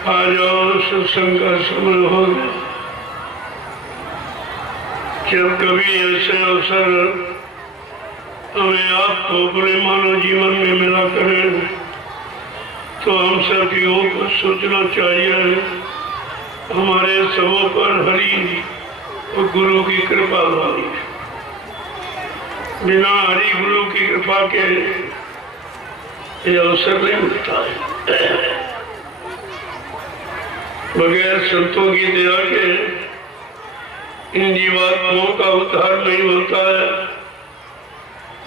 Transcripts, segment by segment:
आज और सत्संग का समय हो गया। जब कभी ऐसे अवसर हमें आपको अपने मानव जीवन में मिला करें तो हम सभी को सोचना चाहिए हमारे सबों पर हरि और गुरु की कृपा हुई। बिना हरि गुरु की कृपा के ये अवसर नहीं मिलता है। बगैर संतों की दया के इन जीवात्माओं का उद्धार नहीं होता है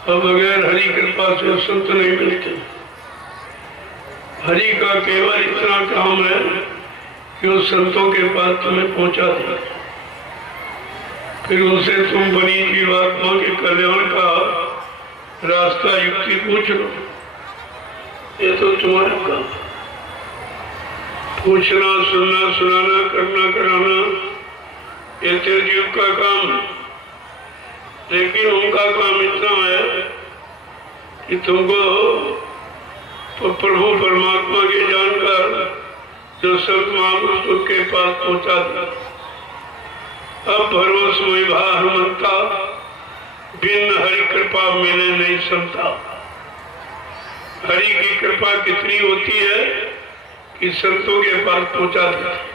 और बगैर हरि कृपा से संत नहीं मिलते। हरि का केवल इतना काम है कि वो संतों के पास तुम्हें पहुंचा दे, फिर उनसे तुम बनी जीवात्मा के कल्याण का रास्ता युक्ति पूछ लो। ये तो तुम्हारा काम, पूछना, सुनना, सुनाना, करना, कराना, ये तेरे जीव का काम। लेकिन उनका काम इतना है कि तुमको प्रभु परमात्मा के जानकर जो संत महापुरुष के पास पहुंचा दिया। अब भरोसमय भा हनुमंता, बिन हरि कृपा मिले नहीं संता। हरि की कृपा कितनी होती है कि संतों के पास पहुंचा देती।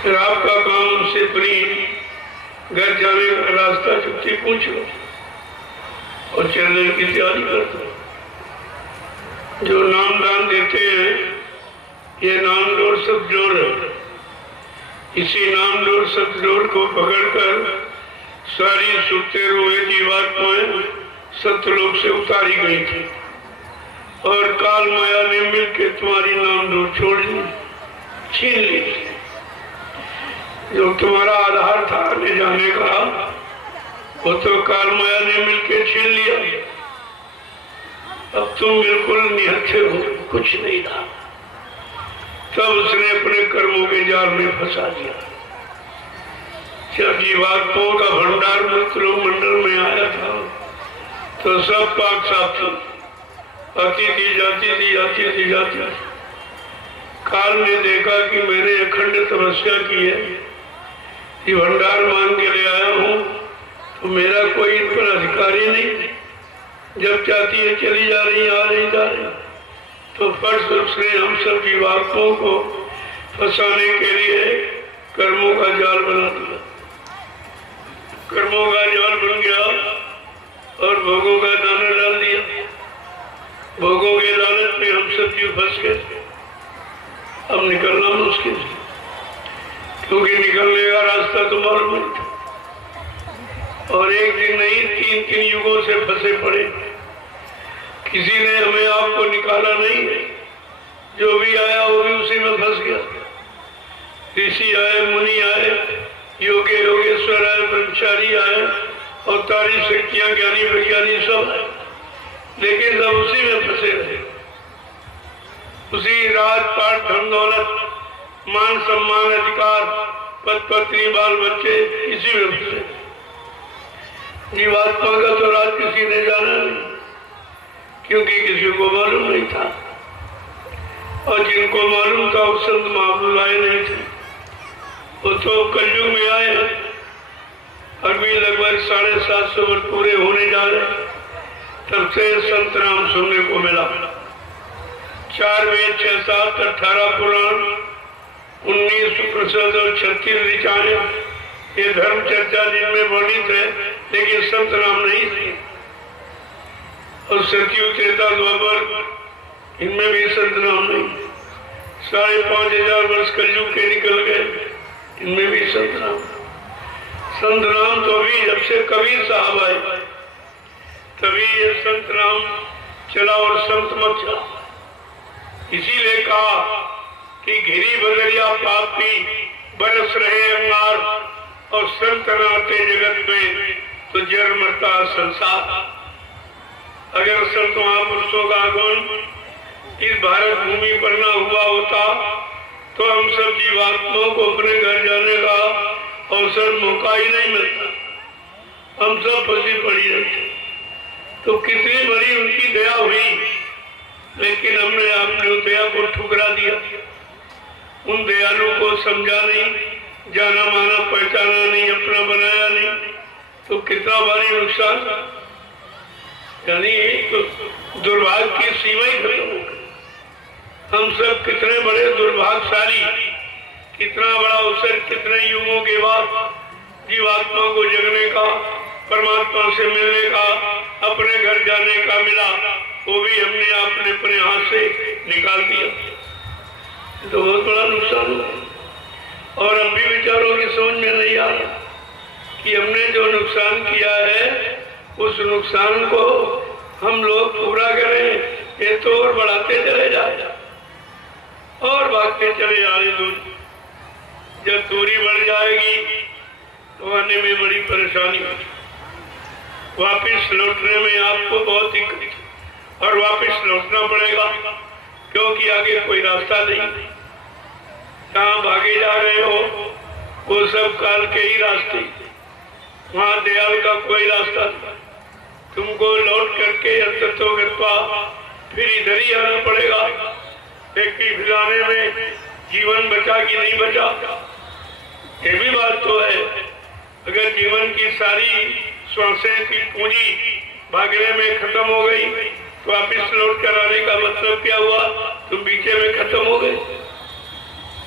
फिर आपका काम उनसे बनी घर जाने का रास्ता चुपती पूछ लो और चलने की तैयारी कर दो। जो नाम दान देते हैं ये नाम डोर सब जोड़ है। इसी नाम डोर सब जोड़ को पकड़कर सारी सुखते रोए जीवात्माएं सत्यलोक से उतारी गई थी और काल माया ने मिलकर तुम्हारी नाम डोर छोड़ ली, छीन ली। जो तुम्हारा आधार था ले जाने का वो तो काल माया ने मिलकर छीन लिया। अब तुम बिल्कुल निहत्थे हो, कुछ नहीं रहा। तब उसने अपने कर्मों के जाल में फंसा दिया। जब जीवात्माओं का भंडार मृत्यु मंडल में आया था तो सब पाक साफ थी, आती थी जाती थी, आती थी जाती थी। काल ने देखा कि मैंने अखंड तपस्या की है, ये भंडार मांग के ले आया हूँ तो मेरा कोई इन पर अधिकारी नहीं। जब चाहती है चली जा रही, आ रही, जा रही। तो फर्स्ट उसने हम सब जीवात्माओं को फंसाने के लिए कर्मों का जाल बना दिया। कर्मों का जाल बन गया और भोगों का दाना डाल दिया। भोगों के लालच में हम सब जीव फंस गए। अब निकलना मुश्किल है क्योंकि निकलने का रास्ता तो मालूम नहीं था। और एक दिन नहीं, 3 युगों से फंसे पड़े। किसी ने हमें आपको निकाला नहीं। जो भी आया वो भी उसी में फंस गया। ऋषि आए, मुनि आए, योगे योगेश्वर आए, ब्रह्मचारी आए, अवतारी शक्तियां, ज्ञानी विज्ञानी सब आए, लेकिन सब उसी में फंसे रहे। उसी राजपाट, धन दौलत, मान सम्मान, अधिकार, पद पत्नी, बाल बच्चे, इसी में फंसे। जीवात्मा का तो राज किसी ने जाना नहीं क्योंकि किसी को मालूम नहीं था। और जिनको मालूम था वो संत महापुरुष आए नहीं थे। वो तो कलयुग में आए। अभी लगभग 750 वर्ष पूरे होने जा रहे तब से संत नाम सुनने को मिला। 4 वेद, 6 शास्त्र, 18 पुराण, 19 उपनिषद और 36 ऋचाएं, ये धर्म चर्चा जिनमें वर्णित है, लेकिन संत नाम नहीं थे। और सतयुग, त्रेता, द्वापर, इनमें भी संत नाम नहीं। 5500 वर्ष कलयुग के निकल गए, इनमें भी संत नाम। संत नाम तो अभी जब से कबीर साहब आए तभी ये संत नाम चला और संत मत चला। इसीलिए कहा कि घिरी बदरिया पापी बरस रहे अंगार और संत नाते जगत में तो जर मरता संसार। अगर संत महापुरुषों का आगमन इस भारत भूमि पर न हुआ होता तो हम सब जीवात्माओं को अपने घर जाने का अवसर, मौका ही नहीं मिलता। हम सब फंसी पड़ी रहते। तो कितनी बड़ी उनकी दया हुई, लेकिन हमने अपने दया को ठुकरा दिया। उन दयालु को समझा नहीं, जाना माना पहचाना नहीं, अपना बनाया नहीं, तो कितना भारी नुकसान। यानी तो दुर्भाग्य की सीमा ही खत्म हो गई। हम सब कितने बड़े दुर्भाग्यशाली, कितना बड़ा अवसर कितने युगों के बाद जीवात्मा को जगने का, परमात्मा से मिलने का, अपने घर जाने का मिला, वो भी हमने अपने हाथ से निकाल दिया, तो बहुत बड़ा नुकसान हुआ। और अब भी विचारों की समझ में नहीं आ रहा कि हमने जो नुकसान किया है उस नुकसान को हम लोग पूरा करें, ये तो और बढ़ाते चले जाए और भागते चले जाए दूर। जब दूरी बढ़ जाएगी तो आने में बड़ी परेशानी होगी, वापस लौटने में आपको बहुत दिक्कत और वापस लौटना पड़ेगा, क्योंकि आगे कोई रास्ता नहीं। कहाँ भागे जा रहे हो वो सब काल के ही रास्ते, वहाँ दयाल का कोई रास्ता नहीं। तुमको लौट करके अंततोगत्वा फिर इधर ही आना पड़ेगा। व्यक्ति फिजाने में जीवन बचा कि नहीं बचा, ये भी बात तो है। अगर जीवन की सारी श्वासें की पूंजी भागने में खत्म हो गई तो वापिस लौट कर आने का मतलब क्या हुआ? तुम बीचे में खत्म हो गए।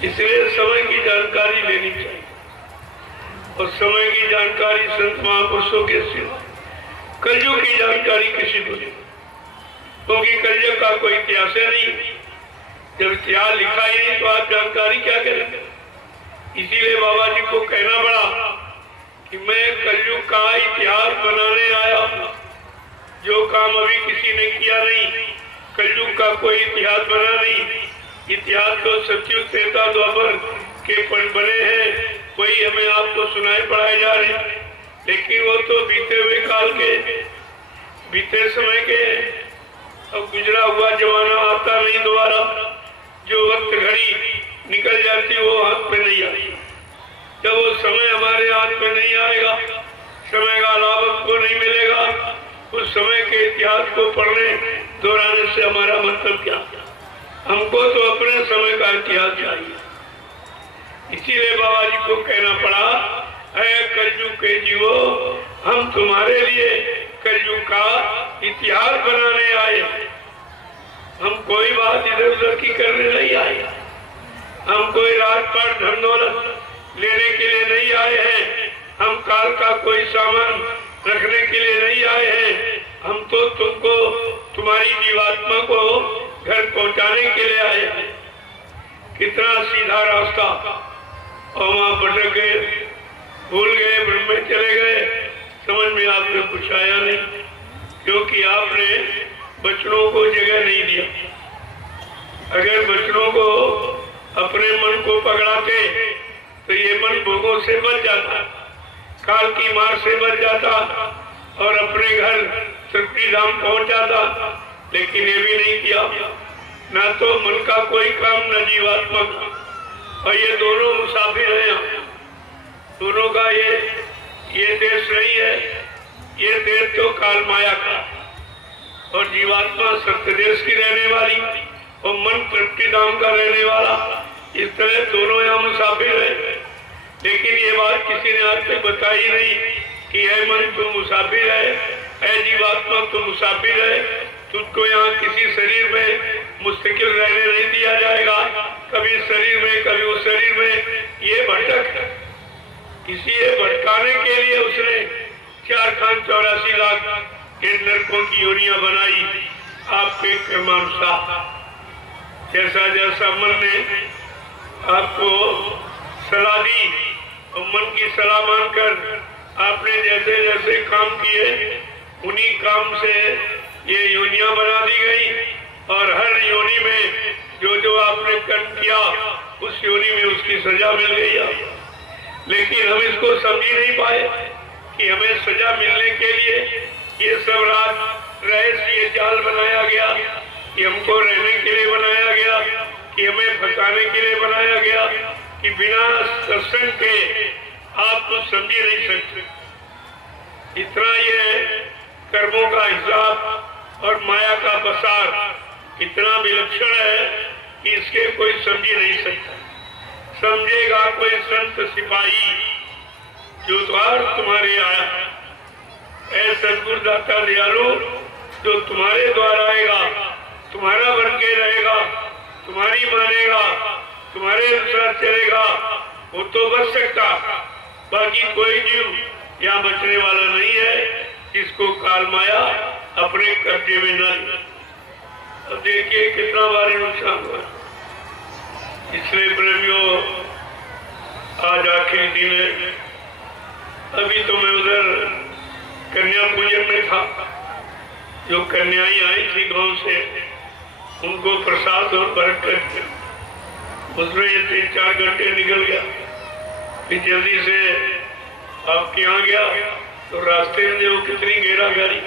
इसलिए समय की जानकारी लेनी चाहिए, और समय की जानकारी संत महापुरुषों के सिवा कलयुग की जानकारी किसी को नहीं, क्योंकि कलयुग का कोई इतिहास है नहीं। जब इतिहास लिखा ही नहीं तो आप जानकारी क्या करेंगे? इसीलिए बाबा जी को कहना पड़ा कि मैं कलयुग का इतिहास बनाने आया हूँ। जो काम अभी किसी ने किया नहीं, कलयुग का कोई इतिहास बना नहीं। इतिहास तो सतयुग त्रेता द्वापर के बने हैं, वही हमें आपको सुनाए पढ़ाए जा रहे हैं, लेकिन वो तो बीते हुए काल के, बीते समय के। अब गुजरा हुआ जमाना आता नहीं दोबारा, जो वक्त घड़ी निकल जाती वो हाथ में नहीं आती। जब वो समय हमारे हाथ में नहीं आएगा, समय का लाभ हमको नहीं मिलेगा, उस समय के इतिहास को पढ़ने दोहराने से हमारा मतलब क्या? हमको तो अपने समय का इतिहास चाहिए। इसीलिए बाबा जी को कहना पड़ा, है कलयुग के जीवो, हम तुम्हारे लिए कलयुग का इतिहास बनाने आए। हम कोई बात इधर उधर की करने नहीं आए, हम कोई राजपाट धन दौलत लेने के लिए नहीं आए हैं, हम काल का कोई सामान रखने के लिए नहीं आए हैं। हम तो तुमको, तुम्हारी जीवात्मा को घर पहुंचाने के लिए आए हैं। कितना सीधा रास्ता, और वहां भटक गए, भूल गए, ब्रह्म में चले गए, समझ में आपने कुछ आया नहीं, क्योंकि आपने बचनों को जगह नहीं दिया। अगर बचनों को, अपने मन को पकड़ाते तो ये मन भोगों से बच जाता, काल की मार से बच जाता और अपने घर तृप्ति धाम पहुंच जाता। लेकिन ये भी नहीं किया, ना तो मन का कोई काम, न जीवात्मा का। और ये दोनों मुसाफिर हैं, दोनों का ये देश नहीं है, ये देश तो काल माया का, और जीवात्मा सत्य देश की रहने वाली और मन तृप्ति धाम का रहने वाला। इस तरह दोनों यहाँ मुसाफिर है। लेकिन ये बात किसी ने आज तक बताई नहीं कि है मन तू मुसाफिर है, है जीवात्मा तू मुसाफिर है, तुझको यहाँ किसी शरीर में मुस्तकिल रहने नहीं दिया जाएगा, कभी शरीर में कभी उस शरीर में। ये भटक है, इसीलिए भटकाने के लिए उसने 4,84 लाख के नरकों की योनियां बनाई आपके कर्मानुसार। जैसा जैसा मन ने आपको सलाह दी और मन की सलाह मानकर आपने जैसे जैसे काम किए, उन्हीं काम से ये योनियां बना दी गई, और हर योनि में जो जो आपने कर्म किया उस योनि में उसकी सजा मिल गई। लेकिन हम इसको समझ नहीं पाए कि हमें सजा मिलने के लिए ये सब रात रहस्य, ये जाल बनाया गया, कि हमको रहने के लिए बनाया गया, कि हमें फंसाने के लिए बनाया गया, कि बिना सत्संग के आप कुछ समझ नहीं सकते। इतना ये कर्मों का हिसाब और माया का बसार इतना विलक्षण है कि इसके कोई समझ नहीं सकता। समझेगा कोई संत सिपाही जो द्वार तुम्हारे आया, ऐ सदगुरु दाता दयालु जो तुम्हारे द्वार आएगा, तुम्हारा बन के रहेगा, तुम्हारी मानेगा, तुम्हारे अनुसार चलेगा, वो तो बच सकता, बाकी कोई जीव यहाँ बचने वाला नहीं है जिसको काल माया अपने कब्जे में न ले। अब देखिए कितना भारी नुकसान हुआ। इसलिए प्रेमियों, आज आखिरी दिन है। अभी तो मैं उधर कन्या पूजन में था। जो कन्याएं आई थी गांव से, उनको प्रसाद और बरकत, उसमें ये 3-4 घंटे निकल गया। फिर जल्दी से आपके यहाँ गया तो रास्ते में जो कितनी घेरा गाड़ी,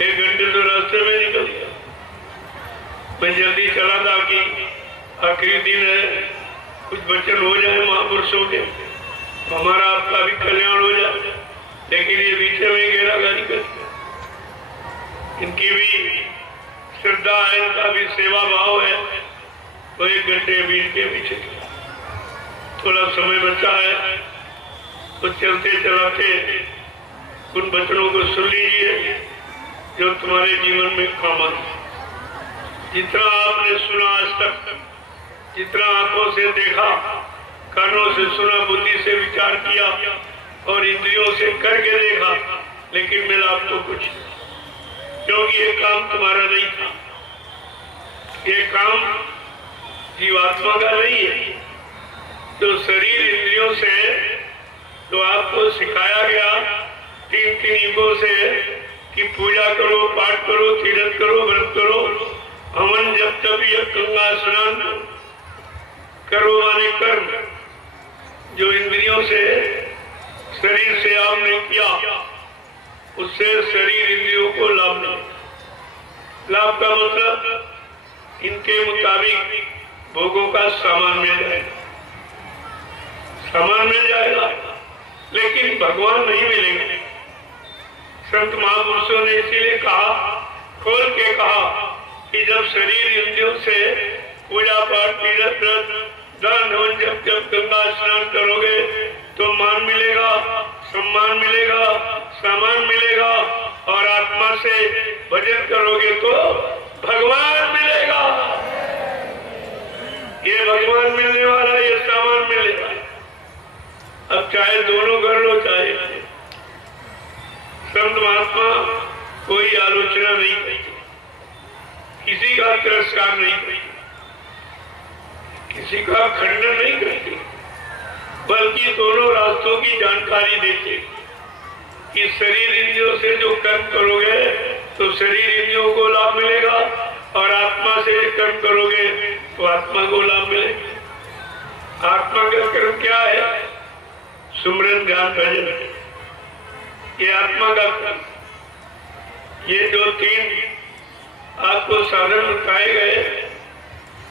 1 घंटे तो रास्ते में निकल गया। मैं जल्दी चला था कि आखिरी दिन है, कुछ वचन हो जाए महापुरुषों के, हमारा आपका भी कल्याण हो जाए। लेकिन ये बीचे में घेरा गाड़ी करते, इनकी भी श्रद्धा है, इनका भी सेवा भाव है। तो 1 घंटे भी इनके पीछे थोड़ा समय बचा है, तो चलते चलाते उन वचनों को सुन लीजिए जो तुम्हारे जीवन में काम आए। जितना आपने सुना आज तक, जितना आंखों से देखा, कानों से सुना, बुद्धि से विचार किया और इंद्रियों से करके देखा, लेकिन मिला आपको कुछ, क्योंकि ये काम तुम्हारा नहीं था। ये काम जीवात्मा का नहीं है। तो शरीर इंद्रियों से तो आपको सिखाया गया 3 युगों से कि पूजा करो, पाठ करो, तीर्थ करो, व्रत करो, हवन जब तब यह गंगा स्नान करो, माने कर्म। जो इंद्रियों से शरीर से आपने किया, उससे शरीर इंद्रियों को लाभ नहीं। लाभ का मतलब इनके मुताबिक भोगों का सामान मिल जाएगा, सामान मिल जाएगा, लेकिन भगवान नहीं मिलेंगे। संत महापुरुषों ने इसीलिए कहा, खोल के कहा कि जब शरीर इंद्रियों से पूजा पाठ, तीर्थ, दान, हवन जब जब गंगा स्नान करोगे तो मान मिलेगा, सम्मान मिलेगा, सामान मिलेगा, और आत्मा से भजन करोगे तो भगवान मिलेगा। ये भगवान मिलने वाला, ये सामान मिलेगा। अब चाहे दोनों कर लो, चाहे संत महात्मा कोई आलोचना नहीं करते, किसी का तिरस्कार नहीं करते, किसी का खंडन नहीं करते, बल्कि दोनों रास्तों की जानकारी देते कि शरीर इंद्रियों से जो कर्म करोगे तो शरीर इंद्रियों को लाभ मिलेगा, और आत्मा से कर्म करोगे तो आत्मा को लाभ मिलेगा। आत्मा का कर्म क्या है? सुमरन, ध्यान, भजन, ये आत्मा का कर्म। ये जो 3 आपको साधन बताए गए,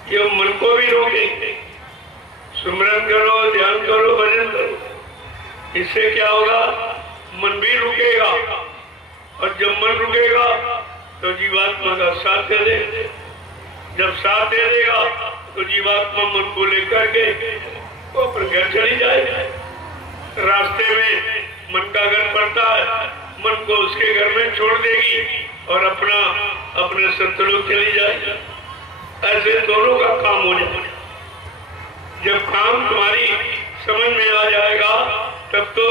ये मन को भी रोकेंगे। सुमरन करो, ध्यान करो, भजन करो, इससे क्या होगा? मन भी रुकेगा, और जब मन रुकेगा तो जीवात्मा का साथ दे दे। जब साथ दे देगा तो जीवात्मा मन को लेकर के वो अपने घर चली जाएगी। रास्ते में मन का घर पड़ता है, मन को उसके घर में छोड़ देगी और अपने सत्संग चली जाएगी। ऐसे दोनों का काम हो जाए। जब काम तुम्हारी समझ में आ जाएगा तब तो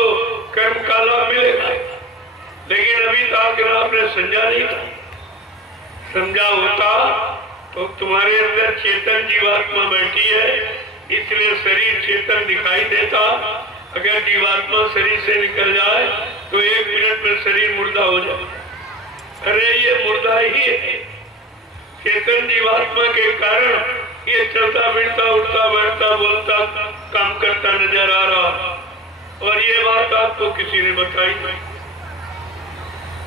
कर्म का लाभ मिलेगा। लेकिन अभी तक आपने समझा नहीं था। समझा होता तो तुम्हारे अंदर चेतन जीवात्मा बैठी है, इसलिए शरीर चेतन दिखाई देता। अगर जीवात्मा शरीर से निकल जाए तो 1 मिनट में शरीर मुर्दा हो जाए। अरे ये मुर्दा ही है। चेतन जीवात्मा के कारण ये चलता फिरता, उठता बैठता, बोलता, काम करता नजर आ रहा। और ये बात आपको किसी ने बताई नहीं।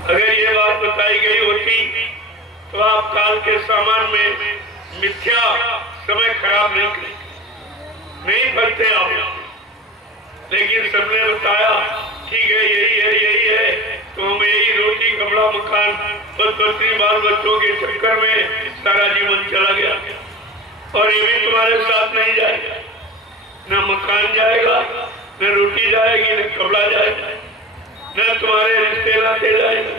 अगर ये बात बताई गई होती तो आप काल के सामान में मिथ्या समय खराब नहीं करते आप। लेकिन सबने बताया ठीक है, यही है, तो हम यही रोटी, कपड़ा, मकान, पत्नी, बाल बच्चों के चक्कर में सारा जीवन चला गया। और ये भी तुम्हारे साथ नहीं जाएगा। न मकान जाएगा, न रोटी जाएगी, न कपड़ा जाएगा, न तुम्हारे रिश्ते नाते जाएंगे,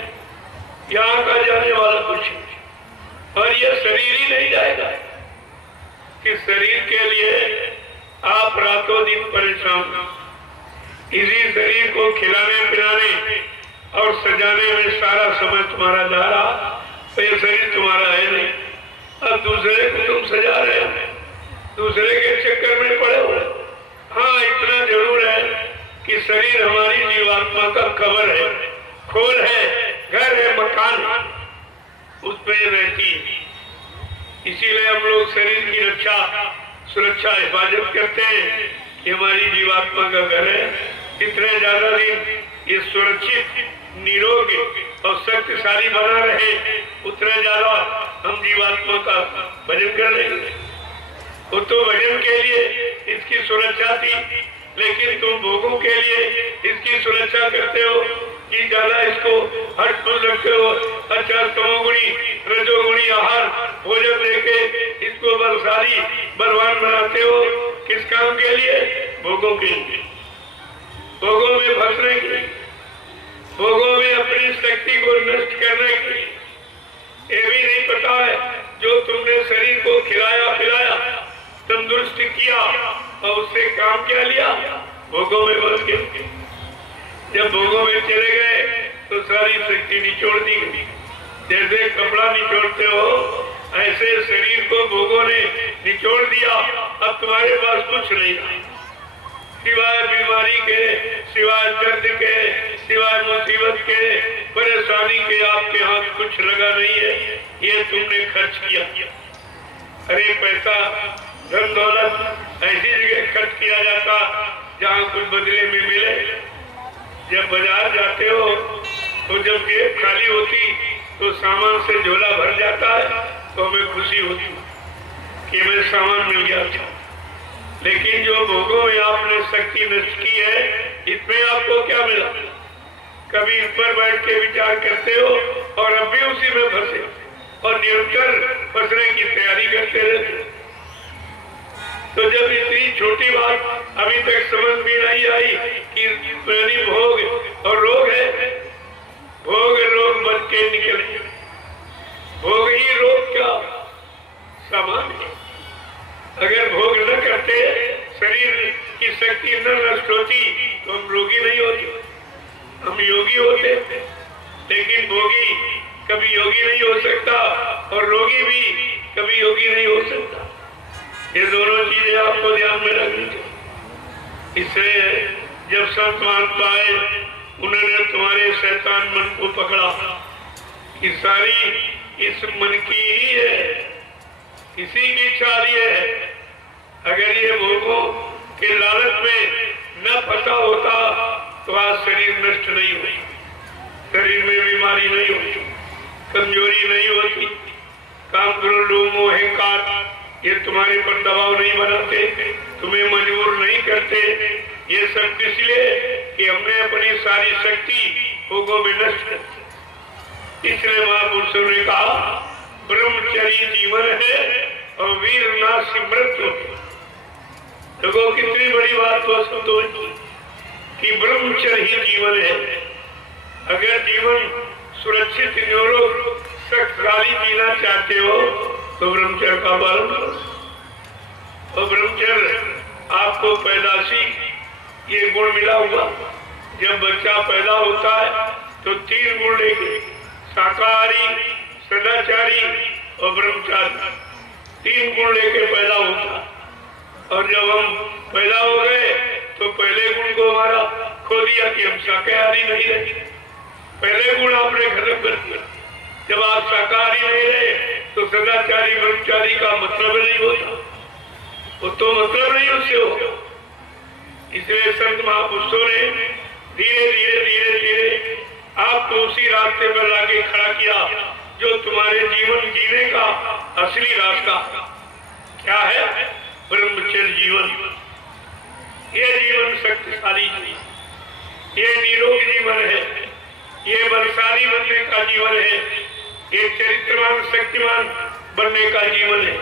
यहाँ का जाने वाला कुछ नहीं। और ये शरीर ही नहीं जाएगा कि शरीर के लिए आप रातों दिन परेशान, इसी शरीर को खिलाने पिलाने और सजाने में सारा समय तुम्हारा जा रहा, तो ये शरीर तुम्हारा है नहीं। अब दूसरे को तुम सजा रहे हो, दूसरे के चक्कर में पड़े हो। हाँ, इतना जरूर है कि शरीर हमारी जीवात्मा का कब्र है, खोल है, घर है, मकान, उसमें रहती है। इसीलिए हम लोग शरीर की रक्षा, सुरक्षा, हिफाजत करते हैं कि हमारी जीवात्मा का घर है। जितने ज्यादा दिन ये सुरक्षित, निरोग और शक्तिशाली बना रहे, उतने ज्यादा हम जीवात्मा का भजन कर लेंगे। वो तो भजन के लिए इसकी सुरक्षा थी, लेकिन तुम भोगों के लिए इसकी सुरक्षा करते हो कि ज्यादा इसको हट फूल रखते हो। अच्छा, तमोगुणी रजोगुणी आहार भोजन लेके इसको बलशाली बलवान बनाते हो। किस काम के लिए? भोगों के लिए, भोगों में फंसने के लिए, भोगों में अपनी शक्ति को नष्ट करने के लिए। ये भी नहीं पता है जो तुमने शरीर को खिलाया पिलाया, तंदुरुस्त किया, और उससे काम क्या लिया? भोगों में फंस गए। जब भोगों में चले गए तो सारी शक्ति निचोड़ दी गई। जैसे कपड़ा निचोड़ते हो, ऐसे शरीर को भोगों ने निचोड़ दिया। अब तुम्हारे पास कुछ नहीं, सिवाय बीमारी के, सिवाय दर्द के, सिवाय मुसीबत के, परेशानी के आपके हाथ कुछ लगा नहीं है। ये तुमने खर्च किया। अरे पैसा, धन दौलत ऐसी जगह खर्च किया जाता जहाँ कुछ बदले में मिले। जब बाजार जाते हो तो जब जेब खाली होती तो सामान से झोला भर जाता है, तो हमें खुशी होती कि हमें सामान मिल गया। अच्छा, लेकिन जो भोगों में आपने शक्ति नष्ट की है, इसमें आपको क्या मिला? कभी इस पर बैठ के विचार करते हो और अब भी उसी में फंसे और निरंतर फंसने की तैयारी करते रहते। तो जब इतनी छोटी बात अभी तक समझ भी नहीं आई कि भोग और रोग है, भोग रोग बन के निकले, भोग ही रोग का सामान है। अगर भोग न करते, शरीर की शक्ति न नष्ट होती, तो हम रोगी नहीं होते, हम योगी होते। लेकिन भोगी कभी योगी नहीं हो सकता और रोगी भी कभी योगी नहीं हो सकता। ये दोनों चीजें आपको ध्यान में रखनी चाहिए। इसलिए जब संत महात्मा आए, उन्होंने तुम्हारे शैतान मन को पकड़ा कि सारी इस मन की ही है, इसी की चाल ये है। अगर ये भोगों के लालच में न फंसा होता तो आज शरीर नष्ट नहीं हुई, शरीर में बीमारी नहीं होती, कमजोरी नहीं होती, काम क्रोध लोभ मोह अहंकार ये तुम्हारे पर दबाव नहीं बनाते, तुम्हें मजबूर नहीं करते। ये सब इसलिए कि हमने अपनी सारी शक्ति भोगों में नष्ट कर। इसलिए महापुरुषों ने कहा ब्रह्मचर्य जीवन है और वीर नाश मृत्यु। देखो कितनी बड़ी बात हो तो कि ब्रह्मचर्य ही जीवन है। अगर जीवन सुरक्षित निरोग शक्तिशाली जीना चाहते हो तो ब्रह्मचर्य का पालन करो। और ब्रह्मचर्य आपको पैदाशी ये गुण मिला हुआ। जब बच्चा पैदा होता है तो 3 गुण लेके, शाकाहारी, सदाचारी और ब्रह्मचारी, 3 गुण लेके पैदा होता। और जब हम पैदा हो गए तो पहले गुण को हमारा खो दिया कि हम शाकाहारी नहीं रहे। पहले गुण आपने खत्म कर दिया। जब आप शाकाहारी नहीं रहे तो सदाचारी ब्रह्मचारी का मतलब नहीं होता, वो तो मतलब नहीं उससे हो। इसलिए संत महापुरुषों ने धीरे धीरे धीरे धीरे आपको उसी रास्ते पर लाके खड़ा किया जो तुम्हारे जीवन जीने का असली रास्ता क्या है? ब्रह्मचर्य जीवन। ये जीवन शक्तिशाली जीवन, ये निरोग जीवन है, ये बलशाली बनने का जीवन है, ये चरित्रवान शक्तिमान बनने का जीवन है।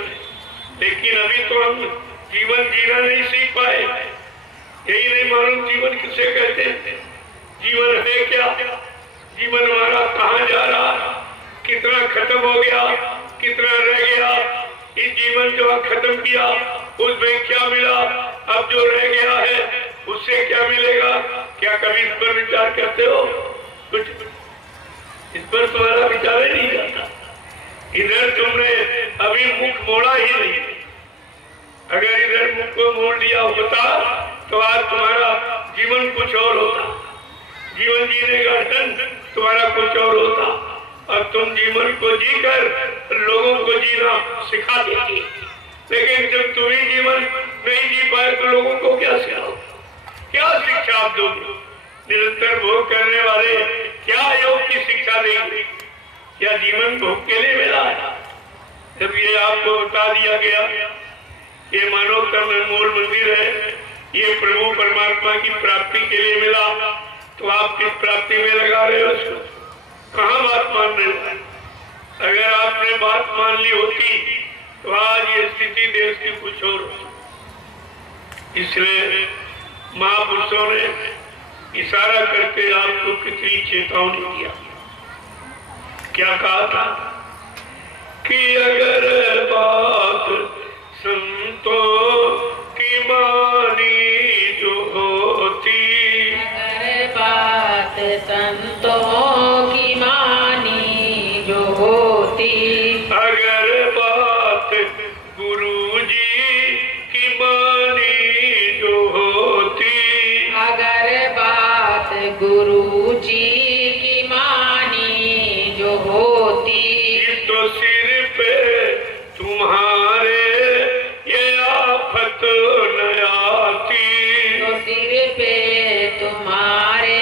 लेकिन अभी तो हम जीवन जीना नहीं सीख पाए। यही नहीं मालूम जीवन किसे कहते हैं, जीवन है क्या, जीवन हमारा कहाँ जा रहा है, कितना खत्म हो गया, कितना रह गया। इस जीवन जो खत्म किया उसमें क्या मिला, अब जो रह गया है उससे क्या मिलेगा? क्या कभी इस पर विचार करते हो? कुछ इस पर तुम्हारा विचार ही नहीं जाता। इधर तुमने अभी मुख मोड़ा ही नहीं। अगर इधर मुख को मोड़ लिया होता तो आज तुम्हारा जीवन कुछ और होता, जीवन जीने का ढंग तुम्हारा कुछ और होता, और तुम जीवन को जीकर लोगों को जीना सिखा देती। लेकिन जब तुम ही जीवन नहीं जी पाए तो लोगों को क्या सिखाओ, क्या शिक्षा आप दोगे? निरंतर भोग करने वाले क्या योग की शिक्षा देंगे? क्या जीवन भोग के लिए मिला है? जब ये आपको बता दिया गया ये मानव का मूल मंदिर है, ये प्रभु परमात्मा की प्राप्ति के लिए मिला, तो आप किस प्राप्ति में लगा रहे हो उसको? कहाँ बात मान रहे हो? अगर आपने बात मान ली होती तो आज ये स्थिति देश की कुछ और होती। इसलिए महापुरुषों ने इशारा करके आपको कितनी चेतावनी दिया। क्या कहा था कि अगर बात संतों की मानी जो होती, अगर बात संतों की मानी जो होती, अगर बात गुरु जी की मानी जो होती, अगर बात गुरु जी की मानी जो होती, तो सिर पे तुम्हारे ये आफत न आती, तो सिर पे तुम्हारे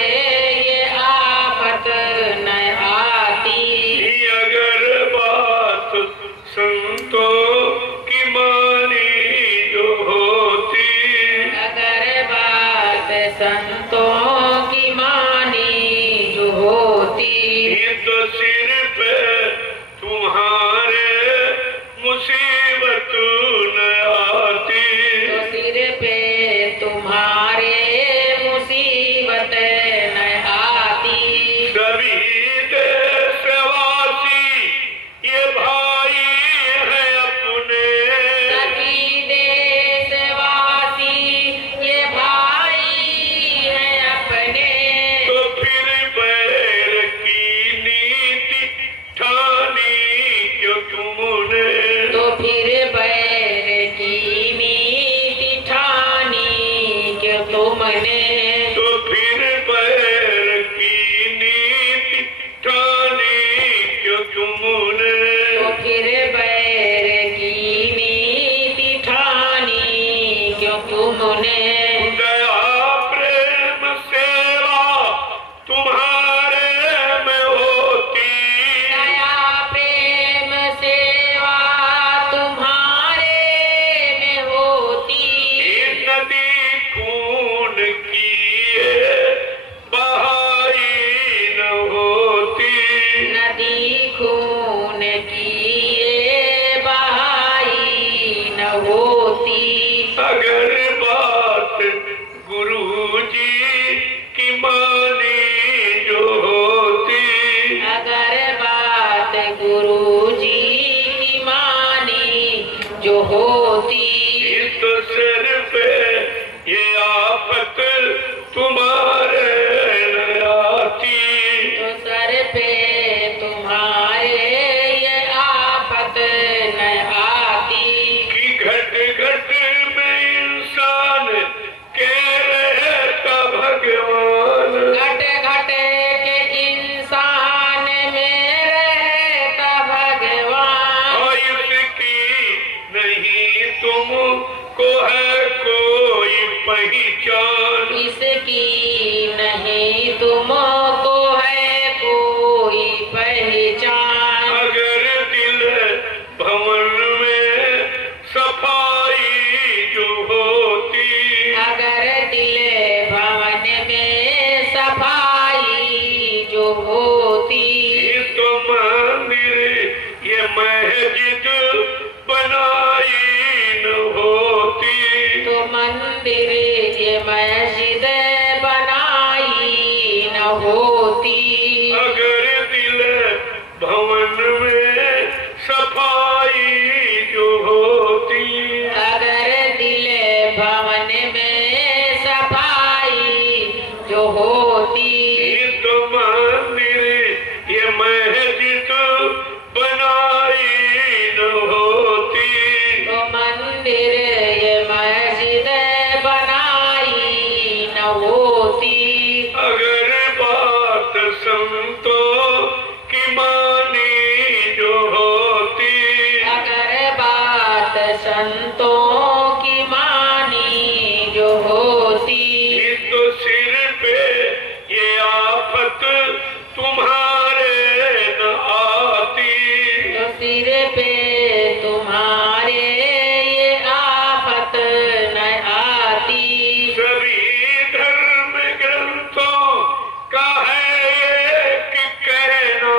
ये आफत न आती। अगर बात संतों की मानी जो होती, अगर बात संतों की मानी जो होती, तो सिर पे तुम्हारे मुसीबत न आती, तो सिर पे तुम्हारे मुसीबत न आती। सभी देशवासी ये भाई है अपने, सभी देशवासी ये भाई हैं अपने, तो फिर बैर की नीति ठानी क्यों तुमने, तो फिर बैर की नीति ठानी क्यों तुमने, तो फिर बैर की नीति ठानी क्यों तुमने, तो फिर बैर की नीति ठानी क्यों तुमने। दया प्रेम सेवा तुम्हारे में होती, दया प्रेम सेवा तुम्हारे में होती, नदी खून की ये बहाई न होती, नदी खून की ये बहाई न होती, अगर बात गुरु जी की मानी जो होती, अगर बात गुरु जी की मानी जो होती, तो सिर पे ये आफत तुम्हारे न आती, तो सर पे तुम्हारे ये आफत न आती, कि घट घट में इंसान के रहता भगवान, घट घट के इंसान में रहता भगवान, और इसकी नहीं तुमको है कोई पहचान, इसकी नहीं तुमको है कोई पहचान। अगर दिल भवन में सफाई जो होती, अगर दिल भवन में सफाई जो होती, ये तो मंदिर ये मस्जिद बनाई न होती, मंदिर ये मस्जिद बनाई न होती। अगर दिल भवन में सफाई जो होती। अगर दिल भवन में सफाई जो होती। तो मंदिर ये मस्जिद बनाई न होती। तो मंदिर ये मस्जिद बनाई न होती। अगर बात संतों की मानी जो होती। अगर बात संतों की मानी जो होती। तो सिर पे ये आफत तुम्हारे न आती। तो सिर पे तुम्हारे ये आफत न आती। सभी धर्म ग्रंथों का है एक कहना।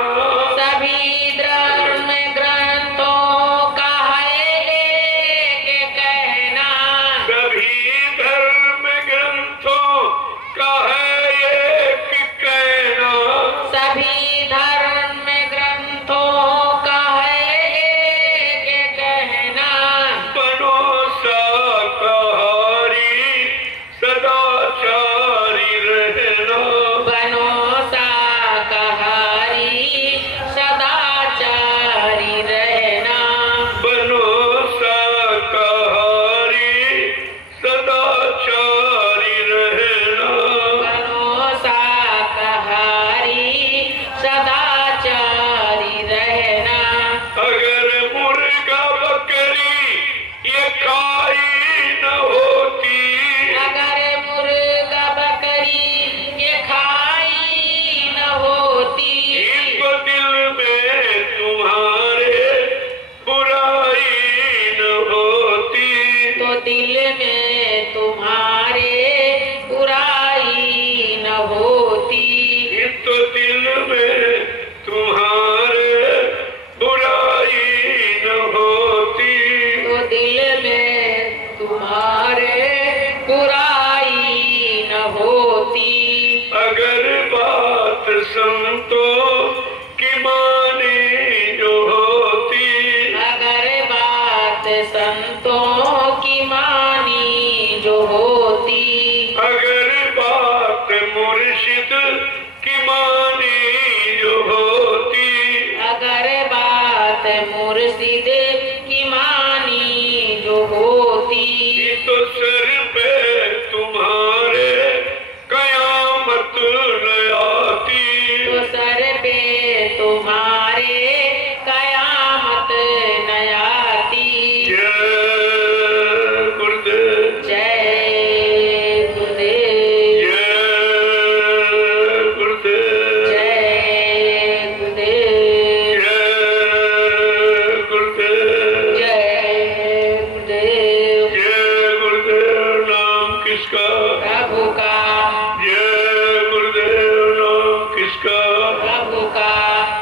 सभी धर्म ग्रंथों का है एक कहना। सभी धर्म ग्रंथों का है एक कहना। सभी धर्म ग्रंथों का है एक कहना। बनो शाकाहारी सदाचारी रहना। बनो शाकाहारी सदाचारी रहना। बनो शाकाहारी सदाचारी रहना। बनो शाकाहारी सदाचारी रहना। अगर मुर्गा बकरी ये खाई न होती। अगर मुर्गा बकरी ये खाई न होती। तो दिल में तुम्हारे बुराई न होती। तो दिल में तुम्हारे बुराई न होती। तो दिल में तुम्हारे बुराई न होती। तो दिल में तुम्हारे बुराई न होती। अगर बात संतों की मानी जो होती। अगर बात संतों की मानी जो होती। अगर बात मुर्शिद की मानी जो होती। अगर बात मुर्शिद की मानी जो होती। तो सर पे तुम्हारे कयामत न आती। तो सर पे तुम्हारे कयामत न आती। जय गुरुदेव। जय गुरुदेव। जय गुरुदेव। जय गुरुदेव। जय गुरुदेव। जय गुरुदेव। जय गुरुदेव। नाम किसका? प्रभु का। जय गुरुदेव। नाम किसका? प्रभु का।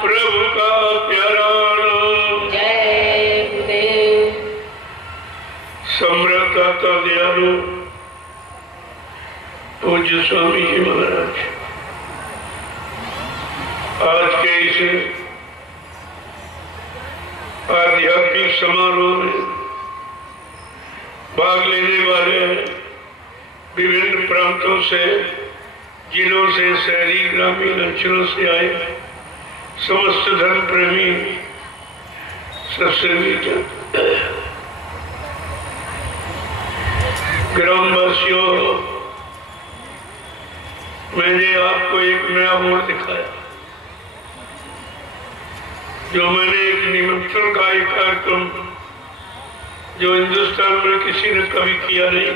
प्रभु का प्यारा नाम। जय गुरुदेव। सम्राट दयालु पूज्य स्वामी जी महाराज आज के इस आध्यात्मिक समारोह में भाग लेने वाले विभिन्न प्रांतों से, जिलों से, शहरी ग्रामीण अंचलों से आए समस्त धर्म प्रेमी सत्संगी ग्रामवासियों, मैंने आपको एक नया मोड़ दिखाया जो मैंने एक निमंत्रण का एक कार्यक्रम जो हिंदुस्तान में किसी ने कभी किया नहीं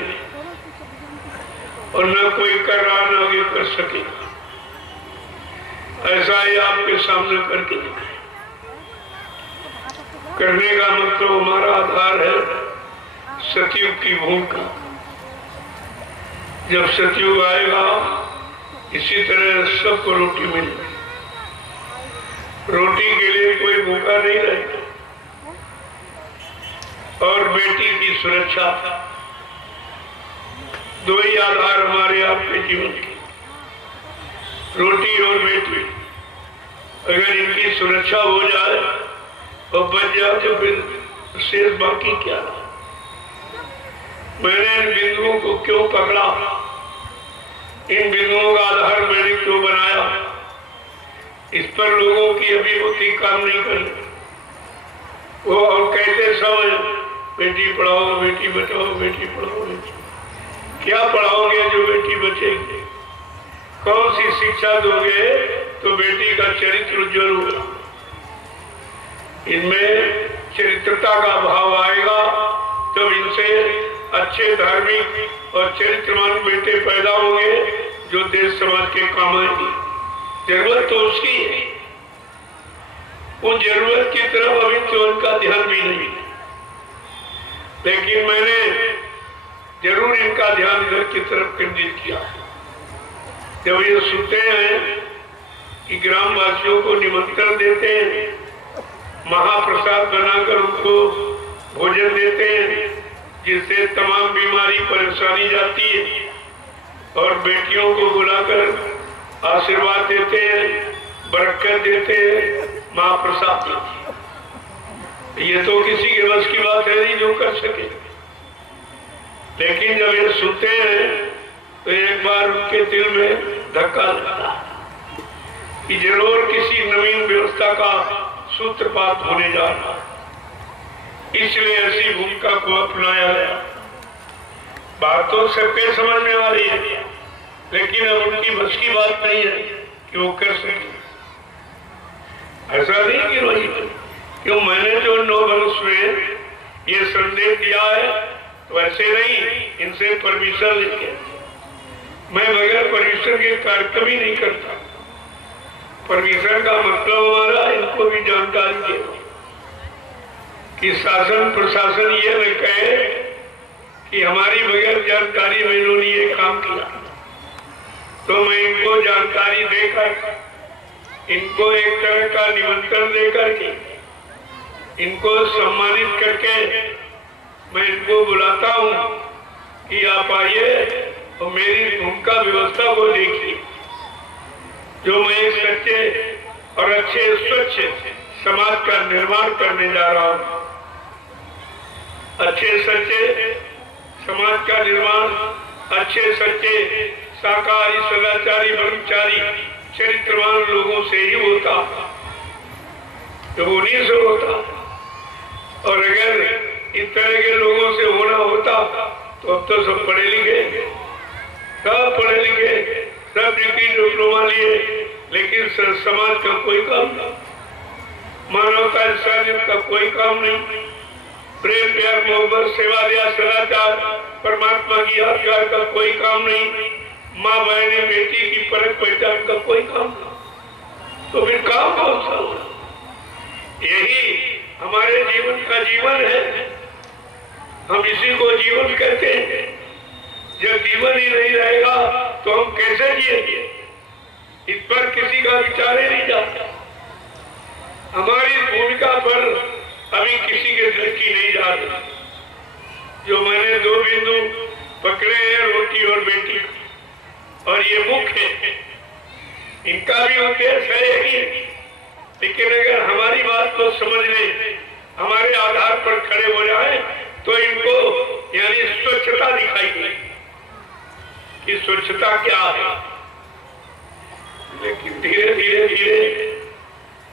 और न कोई कर रहा न आगे कर सके, ऐसा ही आपके सामने करके दिखाए। करने का मतलब हमारा आधार है सतयुग की भूमिका। जब सतयुग आएगा इसी तरह सबको रोटी मिलेगी। रोटी के लिए कोई भूखा नहीं रहेगा और बेटी की सुरक्षा दो ही आधार हमारे आपके जीवन के, रोटी और बेटी। अगर इनकी सुरक्षा हो जाए और बच जाए तो फिर शेष बाकी क्या है। मैंने इन बिंदुओं को क्यों पकड़ा, इन बिंदुओं का आधार मैंने क्यों बनाया, इस पर लोगों की अभिभूति काम नहीं करनी। वो और कहते समय बेटी पढ़ाओ बेटी बचाओ, बेटी पढ़ाओ बेटी। क्या पढ़ाओगे जो बेटी बचेगी? कौन सी शिक्षा दोगे तो बेटी का चरित्र उज्जवल होगा? इनमें चरित्रता का भाव आएगा तब इनसे अच्छे धार्मिक और चरित्रवान बेटे पैदा होंगे जो देश समाज के काम आएंगे। जरूरत तो उसकी है, उन जरूरत की तरफ अभी तो उनका ध्यान भी नहीं, लेकिन मैंने जरूर इनका ध्यान इधर की तरफ केंद्रित किया। जब ये सुनते हैं कि ग्रामवासियों को निमंत्रण देते हैं, महाप्रसाद बनाकर उनको भोजन देते हैं जिससे तमाम बीमारी परेशानी जाती है, और बेटियों को बुलाकर आशीर्वाद देते हैं, बरकत देते हैं, महाप्रसाद देते हैं। ये तो किसी के बस की बात है नहीं जो कर सके, लेकिन जब ये सुनते हैं तो एक बार उनके दिल में धक्का लगता है कि जरूर किसी नवीन व्यवस्था का सूत्रपात होने जा रहा है। इसलिए ऐसी भूमिका को अपनाया गया। बात तो सबके समझने वाली है, लेकिन अब उनकी बस की बात नहीं है कि वो कर सके। ऐसा नहीं कि वही क्यों मैंने जो 9 वर्ष में ये संदेश दिया है वैसे नहीं, इनसे परमिशन लेके। मैं बगैर परमिशन के कार्यक्रम ही नहीं करता। परमिशन का मतलब हमारा इनको भी जानकारी दे कि शासन प्रशासन ये न कहे कि हमारी बगैर जानकारी में इन्होंने ये काम किया। तो मैं इनको जानकारी देकर, इनको एक तरह का निमंत्रण देकर के, इनको सम्मानित करके मैं इनको बुलाता हूँ कि आप आइए और मेरी भूमिका व्यवस्था को देखिए, जो मैं एक सच्चे और अच्छे स्वच्छ समाज का निर्माण करने जा रहा हूँ। अच्छे सच्चे समाज का निर्माण अच्छे सच्चे शाकाहारी सदाचारी ब्रह्मचारी चरित्रवान लोगों से ही होता, तो उन्हीं से होता। और अगर इस तरह के लोगों से होना होता तो अब तो सब पढ़े लिखे, सब पढ़े लिखे, सब डिग्री डिप्लोमा लिए, लेकिन समाज का कोई काम नहीं, मानवता इंसानियत का कोई काम नहीं, प्रेम प्यार मोहब्बत सेवा दया सदाचार परमात्मा की याद प्यार का कोई काम नहीं, माँ बहने बेटी की परख पहचान का कोई काम नहीं। तो फिर काम कौन सा होगा? यही हमारे जीवन का जीवन है, हम इसी को जीवन कहते हैं। जब जीवन ही नहीं रहेगा तो हम कैसे जिएंगे? इस पर किसी का विचार ही नहीं जाता। हमारी भूमिका पर अभी किसी के दृष्टि नहीं जा रही। जो मैंने 2 बिंदु पकड़े हैं, रोटी और बेटी, और ये मुख्य है, इनका भी उद्देश्य है ही। लेकिन अगर हमारी बात को समझ ले, हमारे आधार पर खड़े हो जाए तो इनको यानी स्वच्छता दिखाई दे कि स्वच्छता क्या है। लेकिन धीरे धीरे धीरे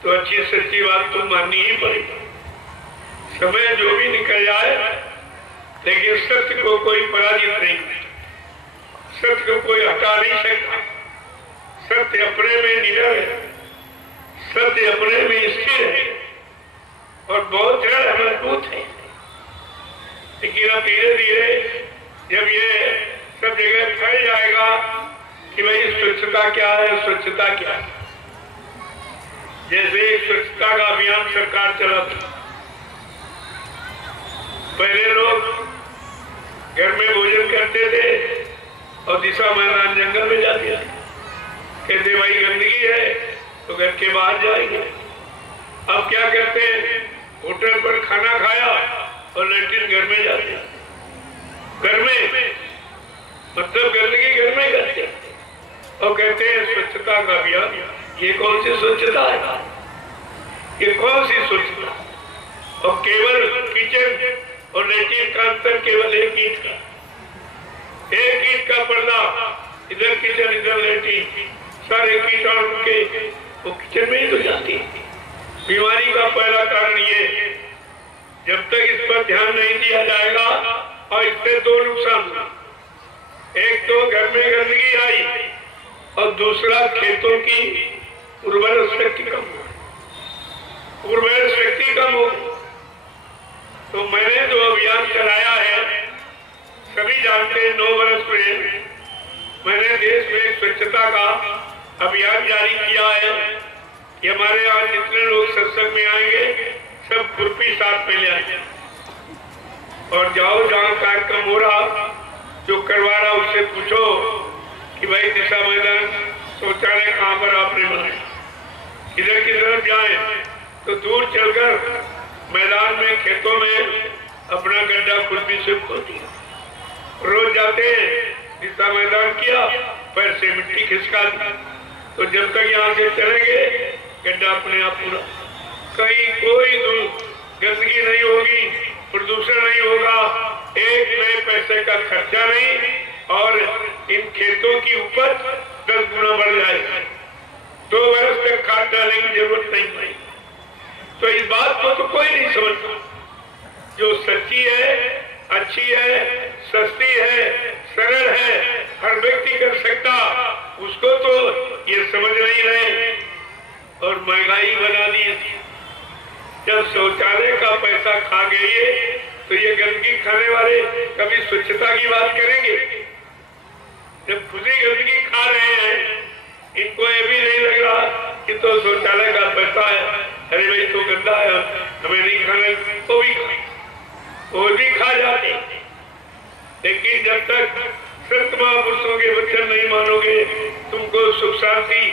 तो अच्छी सच्ची बात तो माननी ही पड़ेगी। समय जो भी निकल जाए, लेकिन सत्य को कोई पराजित नहीं, सत्य को कोई हटा नहीं सकता। सत्य अपने में निडर है, सत्य अपने में स्थिर है और बहुत दृढ़ मजबूत है। लेकिन अब धीरे धीरे जब ये सब जगह फैल जाएगा कि भाई स्वच्छता क्या है, स्वच्छता क्या है। जैसे स्वच्छता का अभियान सरकार चला था, पहले लोग घर में भोजन करते थे और दिशा मैदान जंगल में जाते थे, कहते भाई गंदगी है तो घर के बाहर जाएंगे। अब क्या करते हैं, होटल पर खाना खाया और लैट्रिन घर में जाते हैं। घर में मतलब गंदगी घर में करते और कहते हैं स्वच्छता का अभियान। ये कौन सी स्वच्छता है? ये कौन सी स्वच्छता? और केवल किचन और लैट्रिन का अंतर केवल एक ईंट का पर्दा, इधर किचन इधर लैट्रिन, सारे कीटाणु के वो किचन में ही तो जाती है। बीमारी का पहला कारण ये, जब तक इस पर ध्यान नहीं दिया जाएगा, और इससे दो नुकसान हुए। एक तो घर में गंदगी आई और दूसरा खेतों की उर्वर शक्ति कम हो, उर्वर शक्ति कम हो। तो मैंने जो अभियान चलाया है, सभी जानते हैं, 9 वर्ष में मैंने देश में स्वच्छता का अभियान जारी किया है कि हमारे यहाँ जितने लोग सत्संग में आएंगे सब खुरपी साथ में ले आए, और जाओ जहाँ कार्यक्रम हो रहा, जो करवा रहा उससे पूछो कि भाई दिशा मैदान शौचालय कहाँ पर आपने बनाए, इधर की तरफ जाए तो दूर चलकर मैदान में खेतों में अपना गड्ढा खुरपी से खोद दिया। रोज जाते हैं, दिशा मैदान किया, पैर से मिट्टी खिसका दी, तो जब तक यहाँ से चलेंगे गड्ढा अपने आप पूरा, कहीं कोई गंदगी नहीं होगी, प्रदूषण नहीं होगा, एक नए पैसे का खर्चा नहीं, और इन खेतों की उपज 10 गुना बढ़ जाएगी। 2 वर्ष तक खाद डालने की जरूरत नहीं पड़ी। तो इस बात को तो कोई नहीं समझता। जो सच्ची है, अच्छी है, सस्ती है, सरल है, हर व्यक्ति कर सकता, उसको तो ये समझ नहीं रहे और महंगाई बना दी। जब शौचालय का पैसा खा गए तो ये गंदगी खाने वाले कभी स्वच्छता की बात करेंगे? जब खुद ही गंदगी खा रहे हैं, इनको ये भी नहीं लग रहा कि तो शौचालय का पैसा है, अरे भाई तो गंदा है, हमें नहीं खाना, वो भी खा जाते। लेकिन जब तक संत महापुरुषों के वचन नहीं मानोगे, तुमको सुख शांति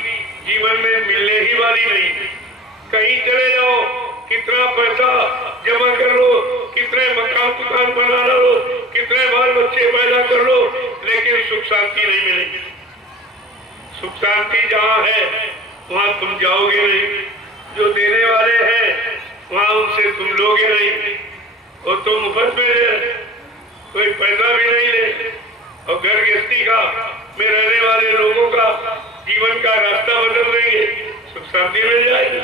जीवन में मिलने ही वाली नहीं। कहीं चले जाओ, कितना पैसा जमा कर लो, कितने मकान दुकान बना लो, कितने बाल बच्चे पैदा कर लो, लेकिन सुख शांति नहीं मिलेगी। सुख शांति जहाँ है वहाँ तुम जाओगे नहीं, जो देने वाले हैं वहाँ उनसे तुम लोगे नहीं, और तुम मुफ्त में कोई पैसा भी नहीं ले, और घर गृहस्थी का में रहने वाले लोगों का जीवन का रास्ता बदल देंगे, सुख शांति मिल जाएगी।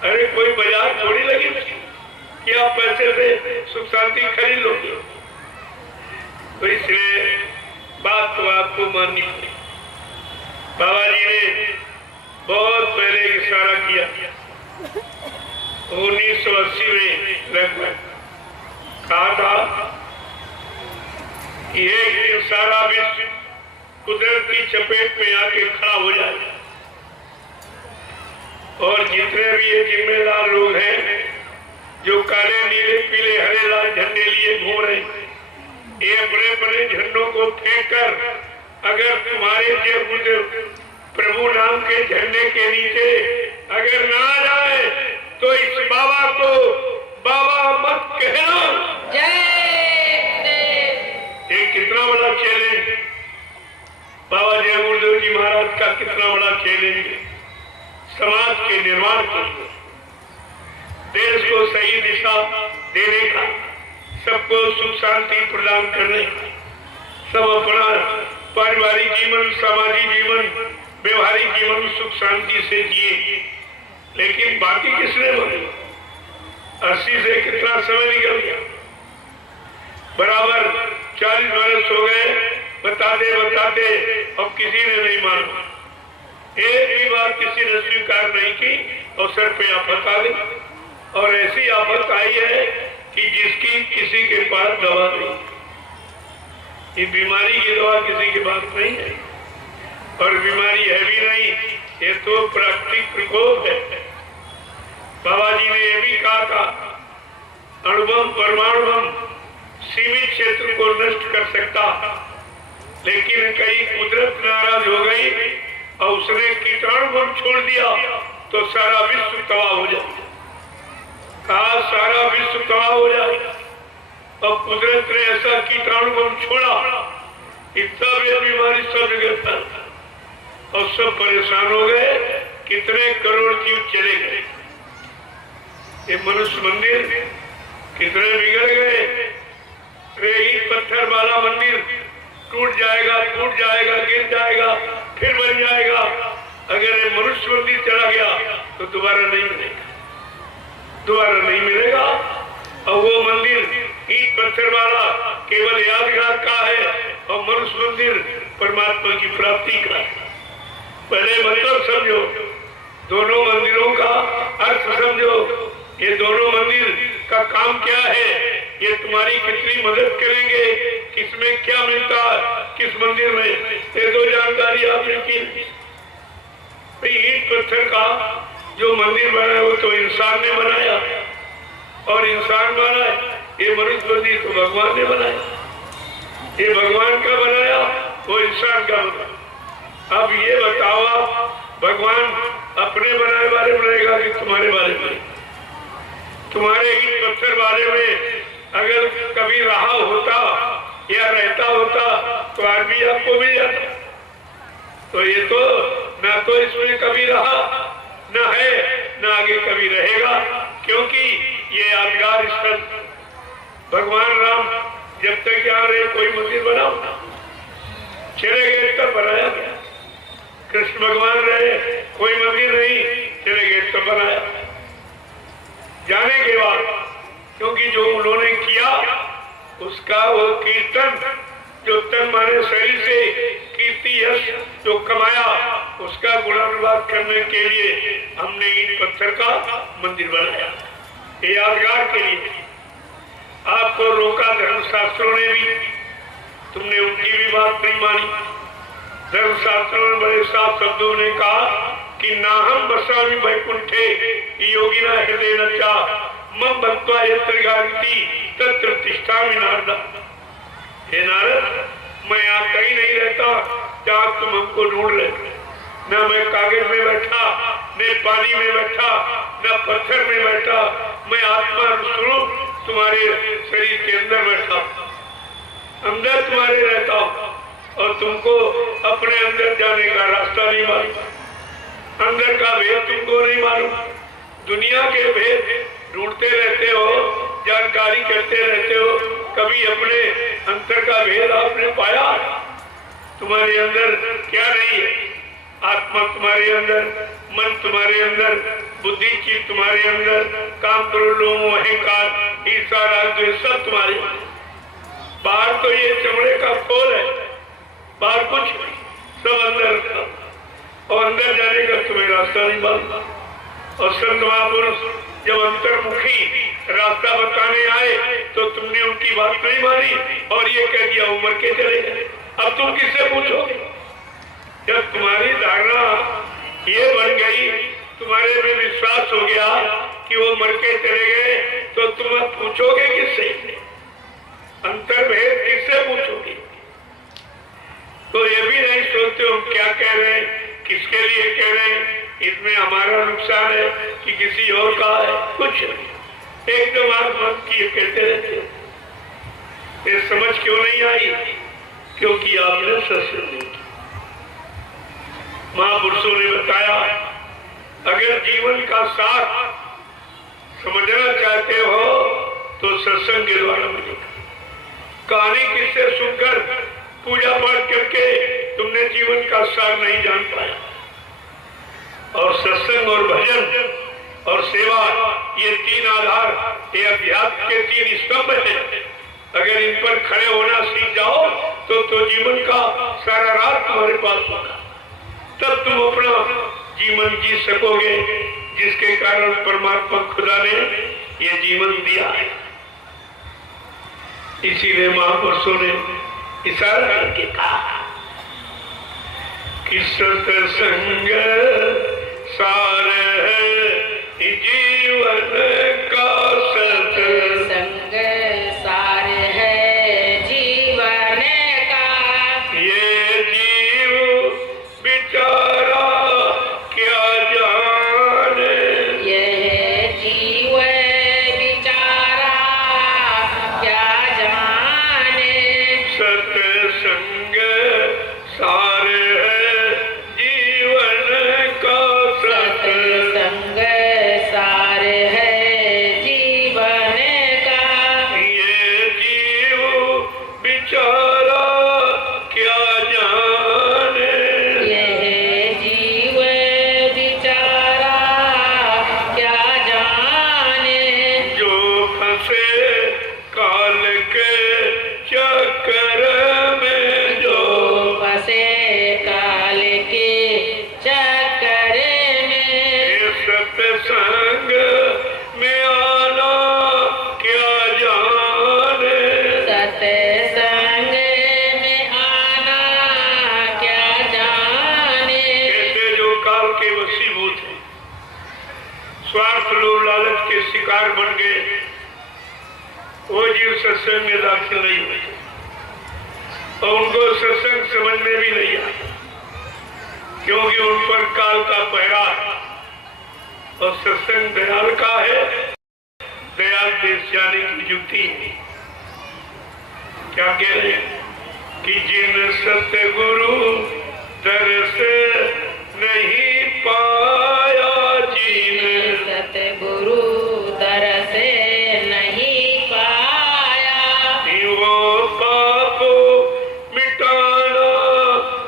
अरे कोई बाजार थोड़ी लगी कि आप पैसे से सुख शांति खरीद लोगे। तो इसलिए बात तो आपको माननी पड़ेगी। बाबा जी ने बहुत पहले इशारा किया, 1980 में लगभग कहा था कि एक दिन सारा विश्व कुदरत की चपेट में आके खड़ा हो जाए, और जितने भी ये जिम्मेदार लोग हैं जो काले नीले पीले हरे लाल झंडे लिए घूम रहे हैं, ये अपने अपने झंडों को फेंक कर अगर तुम्हारे जय प्रभु नाम के झंडे के नीचे अगर ना आ जाए तो इस बाबा को बाबा मत कहना। ये कितना बड़ा चैलेंज बाबा जय गुरुदेव जी महाराज का, कितना बड़ा चैलेंज समाज के निर्माण के लिए, देश को सही दिशा देने का, सबको सुख शांति प्रदान करने का, सब अपना पारिवारिक जीवन, सामाजिक जीवन, व्यवहारिक जीवन सुख शांति से जिए। लेकिन बाकी किसने बोले? 80 से कितना समय निकल गया, बराबर 40 वर्ष हो गए, बताते बताते अब किसी ने नहीं माना, एक भी बात किसी ने स्वीकार नहीं की, और सर पे आफत आ गई। और ऐसी आफत आई है कि जिसकी किसी के पास दवा नहीं। ये बीमारी की दवा किसी के पास नहीं है, और बीमारी है भी नहीं, ये तो प्राकृतिक प्रकोप है। बाबा जी ने यह भी कहा था, अणुबम परमाणुबम सीमित क्षेत्र को नष्ट कर सकता, लेकिन कई कुदरत नाराज हो गई और उसने कीटाणु बम छोड़ दिया तो सारा विश्व तबाह हो जाए। कहा सारा विश्व तबाह हो जाए, और कुदरत ने ऐसा कीटाणु बम छोड़ा इतना भी बीमारी सब जगह फैलता और सब परेशान हो गए। कितने करोड़ जीव चले गए। ये मनुष्य मंदिर कितने बिगड़ गए। रेत पत्थर वाला मंदिर टूट जाएगा, गिर जाएगा, फिर बन जाएगा। अगर ये मनुष्य मंदिर चला गया तो दोबारा नहीं मिलेगा। और वो मंदिर ईट पत्थर वाला केवल यादगार का है और मनुष्य मंदिर परमात्मा की प्राप्ति का। पहले मतलब समझो, दोनों मंदिरों का अर्थ समझो। ये दोनों मंदिर का काम क्या है, ये तुम्हारी कितनी मदद करेंगे, किसमें क्या मिलता है, किस मंदिर में, ये दो जानकारी आपने की। ईट पत्थर का जो मंदिर बना वो तो इंसान ने बनाया और इंसान बनाए। ये मनुष्य मंदिर तो भगवान ने बनाया। ये भगवान का बनाया, वो इंसान का बनाया। अब ये बताओ, भगवान अपने बनाए वाले बनाएगा कि तुम्हारे बारे में? तुम्हारे ईट पत्थर वाले में अगर कभी रहा होता या रहता होता तो आज भी आपको मिल जाता। तो ये तो ना तो इसमें कभी रहा, न है, न आगे कभी रहेगा, क्योंकि ये यादगार स्थल। भगवान राम जब तक यहाँ रहे कोई मंदिर बनाओ, चले गए तब बनाया गया। कृष्ण भगवान रहे कोई मंदिर नहीं, चले गए तब बनाया। जाने के बाद, क्योंकि जो उन्होंने किया उसका वो कीर्तन, जो तन माने शरीर से कीर्ति यश जो कमाया, उसका गुणानुवाद करने के लिए हमने ईट पत्थर का मंदिर बनाया। ये यादगार के लिए आपको रोका धर्मशास्त्रों ने भी, तुमने उनकी भी बात नहीं मानी। धर्मशास्त्रों ने बड़े साफ शब्दों ने कहा कि नाहम बसामि वैकुंठे योगिना हृदय नचा मम भक्त्वा यत्र गायन्ति तत्र तिष्ठामि नारद। हे नारद, मैं यहाँ कहीं नहीं रहता जहाँ तुम हमको ढूंढ रहे। न मैं कागज में बैठा, न पानी में बैठा, न पत्थर में बैठा, मैं आत्मा स्वरूप तुम्हारे शरीर के अंदर बैठा, अंदर तुम्हारे रहता हूँ और तुमको अपने अंदर जाने का रास्ता नहीं मालूम, अंदर का भेद तुमको नहीं मालूम। दुनिया के भेद ढूंढते रहते हो, जानकारी करते रहते हो, कभी अपने अंतर का भेद आपने पाया? तुम्हारे अंदर क्या नहीं है? आत्मा तुम्हारे अंदर, मन तुम्हारे अंदर, बुद्धि चित्त तुम्हारे अंदर, काम क्रोध लोभ अहंकार ईर्ष्या राग द्वेष सब तुम्हारे अंदर। बाहर तो ये चमड़े का खोल है, बाहर कुछ नहीं, सब अंदर रखा और अंदर जाने का तुम्हें रास्ता नहीं मालूम। और संत महापुरुष जब अंतर्मुखी रास्ता बताने आए तो तुमने उनकी बात नहीं मानी और ये कह दिया उम्र के चले गए। अब तुम किससे पूछोगे? जब तुम्हारी धारणा ये बन गई, तुम्हारे में विश्वास हो गया कि वो मर के चले गए, तो तुम अब पूछोगे किससे? अंतर्भेद किससे पूछोगे? तो ये भी नहीं सोचते हो क्या कह रहे हैं, किसके लिए कह रहे हैं, इसमें हमारा नुकसान है कि किसी और का है, कुछ एकदम आप मत किए कहते रहते हो। ये समझ क्यों नहीं आई? क्योंकि आपने सत्संग नहीं किया। महापुरुषों ने बताया, अगर जीवन का सार समझना चाहते हो तो सत्संग के द्वारा मिलेगा। कहानी किससे सुनकर, पूजा पाठ करके तुमने जीवन का सार नहीं जान पाया। और सत्संग और भजन और सेवा, ये तीन आधार, ये अध्यात्म के तीन स्तंभ हैं। अगर इन पर खड़े होना सीख जाओ तो जीवन का सारा रात तुम्हारे पास होगा। तब तुम अपना जीवन जी सकोगे, जिसके कारण परमात्मा खुदा ने ये जीवन दिया है। इसीलिए महापुरुषों ने इशारा करके कहा कि सत्संग सार है जीवन का, सत्संग सार है जीवन का। ये जीव बेचारा क्या जाने, यह जीव बेचारा क्या जाने। सत्संग संग सार है जीवन का, सत्संग सार है जीवन का। ये जीव बेचारा क्या जाने, यह जीव बेचारा क्या जाने, जो फंसे काल के चक्कर में, जो फंसे काल के चक्कर में। ये सत्संग में आना क्या जाने, सत्संग में आना क्या जाने। कैसे जो काल के वशीभूत हैं, स्वार्थ लोभ लालच के शिकार बन गए, वो जीव सत्संग में दाखिल नहीं हुए और उनको सत्संग समझ में भी नहीं आया, क्योंकि उन पर काल का पहरा है। और सत्संग दयाल का है, दयाल देश जाने की युक्ति है। क्या कह रहे हैं कि जिन सतगुरु दर्श नहीं पाया, जिन सतगुरु दरस नहीं पाया, वो पाप मिटाना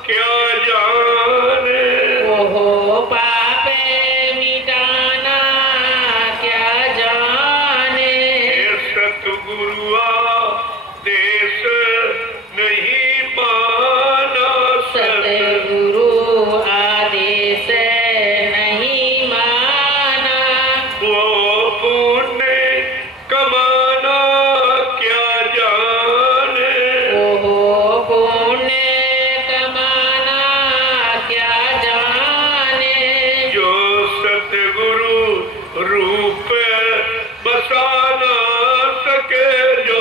क्या जाने, वो पाप मिटाना क्या जाने। ये सतगुरुआ देश नहीं माना, सतगुरु आदेश नहीं माना, वो पुण्य कमाना क्या जाने, वो पुण्य कमाना क्या जाने। जो सतगुरु रूप बसा ना सके, जो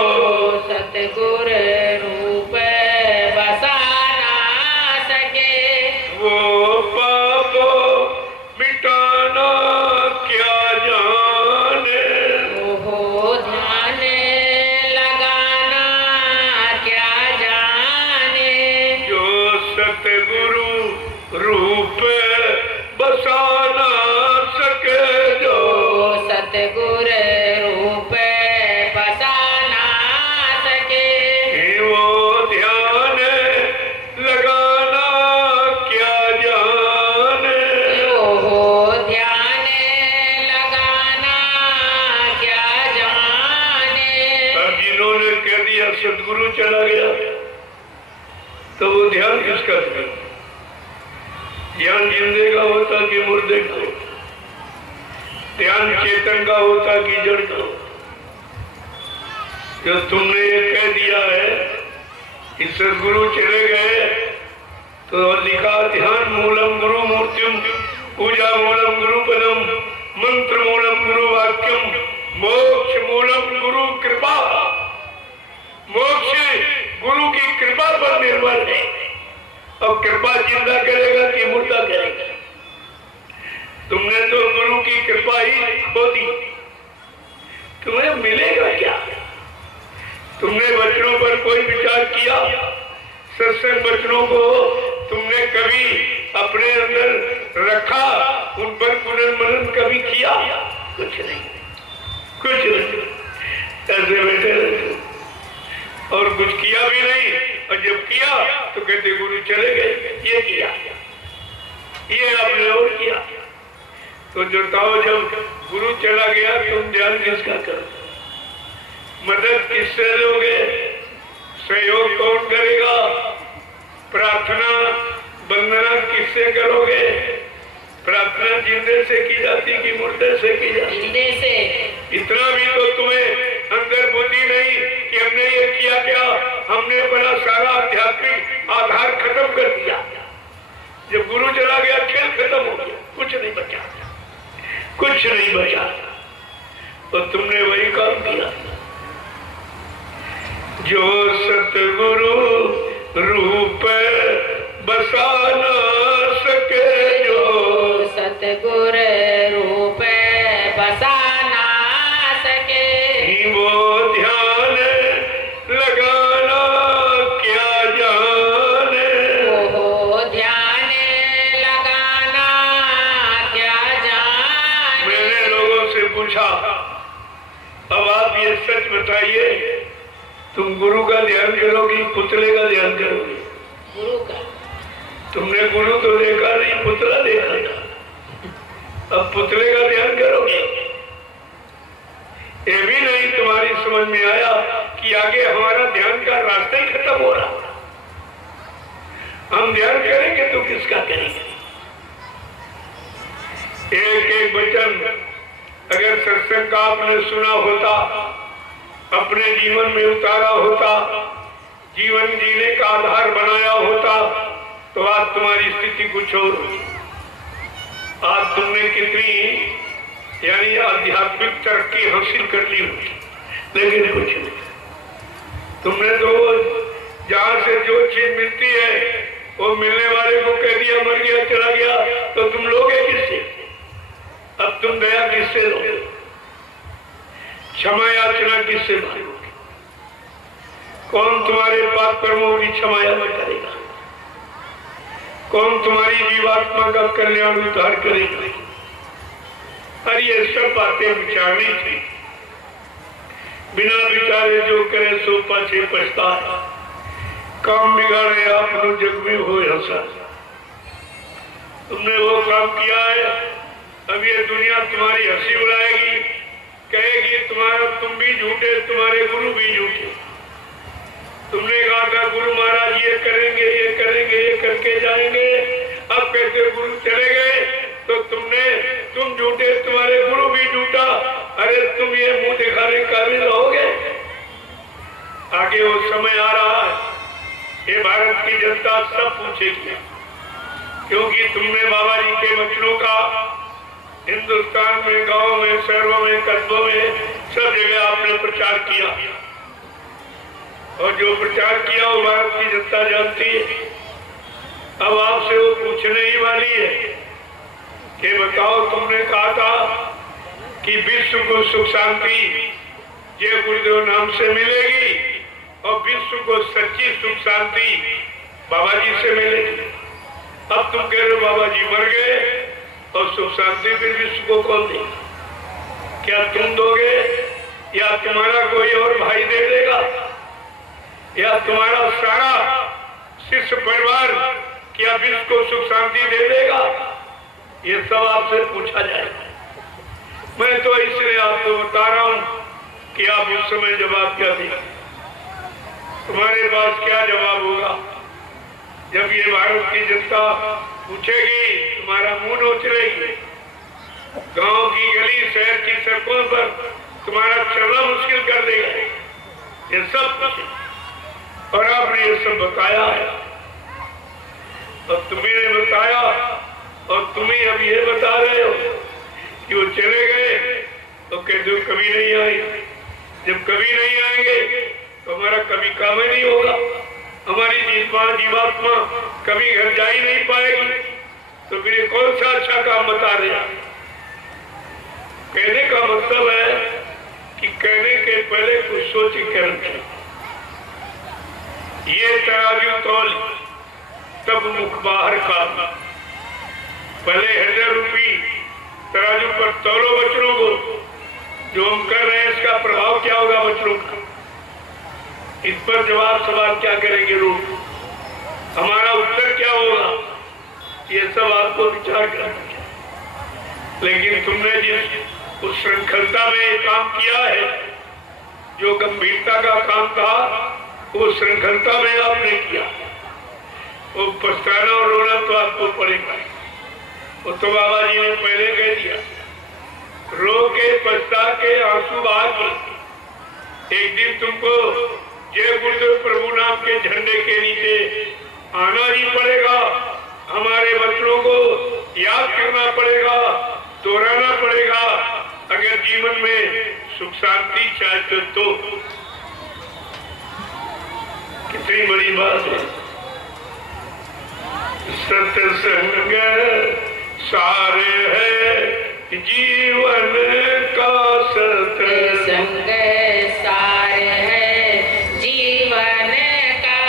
जो सतगुर रूप बसा ना सके, वो पाप मिटाना क्या जाने, वो ध्यान लगाना क्या जाने। जो सतगुरु रूप बसा ना सके, जो जो सतगुर रूप बसा ना सके, वो ध्यान लगाना क्या जाने, वो ध्यान लगाना क्या जाने। अब जिन्होंने कह दिया सदगुरु चला गया, तो वो ध्यान किसका था? ध्यान जिंदे का होता कि मुर्दे का होता? ध्यान चेतन का होता कि जड़ का होता? जो तुमने ये कह दिया है कि सदगुरु चले गए, तो लिखा ध्यान मूलम गुरु मूर्तिम, पूजा मूलम गुरु पदम, मंत्र मूलम गुरु वाक्यम, मोक्ष मूलम गुरु कृपा। मोक्ष गुरु की कृपा पर निर्भर है। और कृपा जिंदा करेगा कि मुर्दा करेगा? तुमने तो गुरु की कृपा ही खो दी, तुम्हें मिलेगा क्या? तुमने वचनों पर कोई विचार किया? सत्संग वचनों को तुमने कभी अपने अंदर रखा? उन पर पुनर्मनन कभी किया? कुछ नहीं, कुछ नहीं, ऐसे बैठे रहते और कुछ किया भी नहीं। और जब किया तो कहते गुरु चले गए, ये किया, ये आपने और किया। तो जो बताओ, जब गुरु चला गया तुम ध्यान किसका करो? मदद किससे लोगे? सहयोग कौन करेगा? प्रार्थना वंदना किससे करोगे? प्रार्थना जिंदे से की जाती कि मुर्दे से की जाती? जिंदे से। इतना भी तो तुम्हें अंदर बुद्धि नहीं कि हमने ये किया क्या, हमने अपना सारा आध्यात्मिक आधार खत्म कर दिया। जब गुरु चला गया खेल खत्म हो गया, कुछ नहीं बचा, कुछ नहीं बचा। तो तुमने वही काम किया। जो सतगुरु रूप बसा न सके, जो सतगुर रूप बसा ना सके, वो ध्यान लगाना क्या जाने। तुम गुरु का ध्यान करोगी, पुतले का ध्यान करोगी? गुरु का। तुमने गुरु तो देखा नहीं, पुतला देखा था, अब पुतले का ध्यान करोगे? ये भी नहीं तुम्हारी समझ में आया कि आगे हमारा ध्यान का रास्ता ही खत्म हो रहा। हम ध्यान करेंगे तो किसका करेंगे? एक एक वचन अगर सत्संग का आपने सुना होता, अपने जीवन में उतारा होता, जीवन जीने का आधार बनाया होता, तो आज तुम्हारी स्थिति कुछ और होती। आज तुमने कितनी यानी आध्यात्मिक तरक्की हासिल कर ली होती, लेकिन कुछ नहीं। तुमने तो जहां से जो चीज मिलती है वो मिलने वाले को कह दिया मर गया चला गया, तो तुम लोगे किससे? अब तुम दया किससे लोगे? क्षमा याचना किससे मांगोगे? कौन तुम्हारे पाप कर्मों की क्षमा याचना करेगा? कौन तुम्हारी जीवात्मा का कल्याण उद्धार करेगा? और ये सब बातें विचारनी थी। बिना विचारे जो करे सो पाछे पछताए, काम बिगाड़े आपनो जग में हो हंसा। तुमने वो काम किया है, अब ये दुनिया तुम्हारी हंसी उड़ाएगी, कहेगी तुम भी झूठे, तुम्हारे गुरु भी झूठे। तुमने कहा था गुरु महाराज ये करेंगे, ये करके जाएंगे, अब कहते गुरु चले गए तो तुम झूठे, तुम्हारे गुरु भी झूठा। अरे तुम ये मुंह दिखाने काबिल रहोगे? आगे वो समय आ रहा है, ये भारत की जनता सब पूछेगी, क्योंकि तुमने बाबा जी के वचनों का हिंदुस्तान में, गांव में, शहरों में, कस्बों में सब जगह आपने प्रचार किया, और जो प्रचार किया वो भारत की जनता जानती है। अब आपसे वो पूछने ही वाली है कि बताओ, तुमने कहा था कि विश्व को सुख शांति जय गुरुदेव नाम से मिलेगी, और विश्व को सच्ची सुख शांति बाबा जी से मिलेगी। अब तुम कह रहे हो बाबा जी मर गए और सुख शांति फिर विश्व को कौन देगा? क्या तुम दोगे, या तुम्हारा कोई और भाई दे देगा, या तुम्हारा सारा शिष्य परिवार क्या विश्व को सुख शांति दे देगा? ये सब आपसे पूछा जाएगा। मैं तो इसलिए आपको बता रहा हूं कि आप उस समय जवाब क्या देंगे। तुम्हारे पास क्या जवाब होगा जब ये भारत की जनता पूछेगी, तुम्हारा मुंह नोच लेगी, गांव की गली, शहर की सड़कों पर तुम्हारा चलना मुश्किल कर देगा। ये सब पूछे, और आपने ये सब बताया है, और तुम्हें बताया, और तुम्हें अब ये बता रहे हो कि वो चले गए तो कहते हो कभी नहीं आए। जब कभी नहीं आएंगे तो हमारा कभी काम ही नहीं होगा, हमारी जीवात्मा कभी घर जा ही नहीं पाएगी, तो फिर ये कौन सा अच्छा काम बता रहे हैं? कहने का मतलब है कि कहने के पहले कुछ सोच के रखें। ये तराजू तौल तब मुख बाहर का, पहले हृदय रूपी तराजू पर तौलो बच्चों को। जो हम कर रहे हैं इसका प्रभाव क्या होगा बच्चों का? इस पर जवाब सवाल क्या करेंगे लोग, हमारा उत्तर क्या होगा? ये सब आपको विचार करना चाहिए। लेकिन तुमने जिस उस श्रृंखलता में काम किया है, जो गंभीरता का काम था, वो श्रृंखलता में आपने किया, वो पछताना और रोना तो आपको पड़ेगा। वो तो बाबा जी ने पहले कह दिया, रो के पछता के आंसू बहा के एक दिन तुमको जय गुरुदेव प्रभु नाम के झंडे के नीचे आना ही पड़ेगा। हमारे बच्चों को याद करना पड़ेगा, दोहराना पड़ेगा, अगर जीवन में सुख शांति चाहते तो। कितनी बड़ी बात है। सत्संग सारे है जीवन का, सत्संग सारे है जीवन का,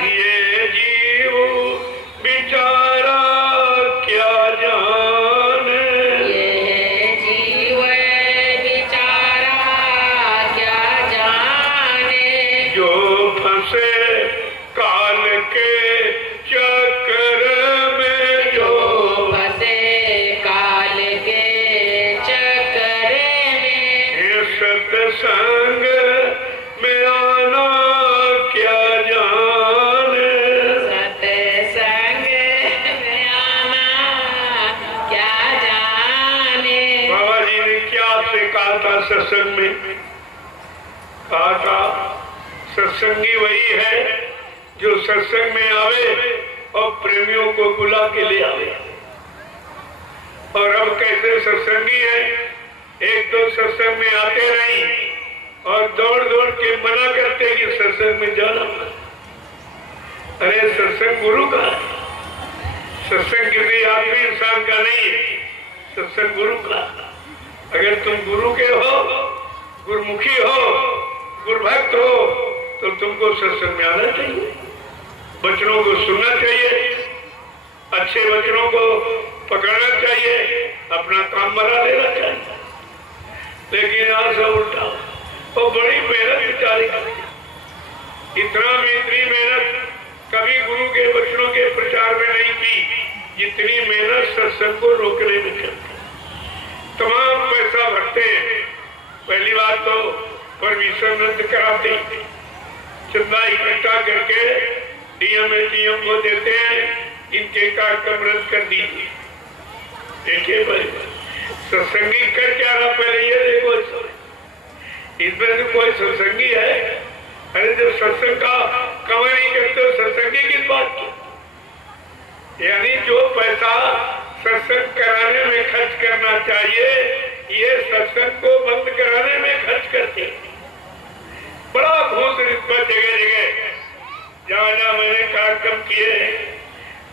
ये जीव बेचारा क्या जाने, ये जीव बेचारा क्या जाने, जो काल के चक्र में जो फंसे काल के चक्कर में, ये सत्संग में आना क्या जाने, सत्संग में आना क्या जाने। बाबा जी ने क्या आपसे कहा था सत्संग में? कहा था सत्संगी वही है जो सत्संग में आवे और प्रेमियों को बुला के ले आवे। और अब कैसे सत्संगी है, एक तो सत्संग में आते नहीं और दौड़ दौड़ के मना करते कि सत्संग में जाना मत। अरे सत्संग गुरु का है, सत्संग किसी आदमी इंसान का नहीं है, सत्संग गुरु का। अगर तुम गुरु के हो, गुरुमुखी हो, गुरुभक्त हो, तो तुमको सत्संग में आना चाहिए, वचनों को सुनना चाहिए, अच्छे वचनों को पकड़ना चाहिए, अपना काम बना लेना चाहिए। लेकिन यहाँ से उल्टा वो बड़ी मेहनत बेचारी करती, इतनी मेहनत कभी गुरु के वचनों के प्रचार में नहीं की जितनी मेहनत सत्संग को रोकने में करती। तमाम पैसा भरते हैं, पहली बात तो परमिशन रद्द कराते, चंदा इकट्ठा करके डीएम को देते हैं, इनके कार्यक्रम रद्द कर दीजिए। देखिए भाई सत्संगी कर क्या रहा, पहले ये देखो इसमें से कोई सत्संगी है? अरे जब सत्संग का कमाई नहीं करते हो सत्संगी किस बात की? यानी जो पैसा सत्संग कराने में खर्च करना चाहिए ये सत्संग को बंद कराने में खर्च करते। बड़ा घूस रिश्वत जगह जगह जहाँ जहाँ मैंने कार्यक्रम किए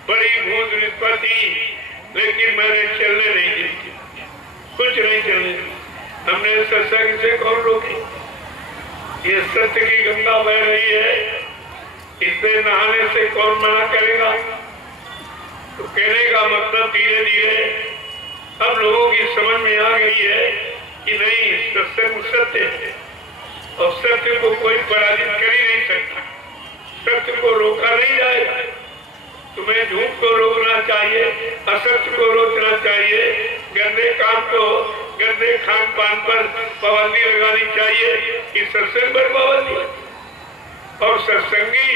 बड़ी घूस रिश्वत थी, लेकिन मैंने चलने नहीं दी, कुछ नहीं चलने दी। हमने सत्संग से कौन रोकी? ये सत्य की गंगा बह रही है, इससे नहाने से कौन मना करेगा? तो कहने का मतलब धीरे धीरे अब लोगों की समझ में आ गई है कि नहीं सत्संग सत्य है और सत्य को कोई पराजित कर ही नहीं सकता, सत्य को रोका नहीं जाएगा। तुम्हें झूठ को रोकना चाहिए, असत्य को रोकना चाहिए, गंदे काम को, गंदे खान पान पर पाबंदी लगानी चाहिए कि सत्संग पर पाबंदी। और सत्संगी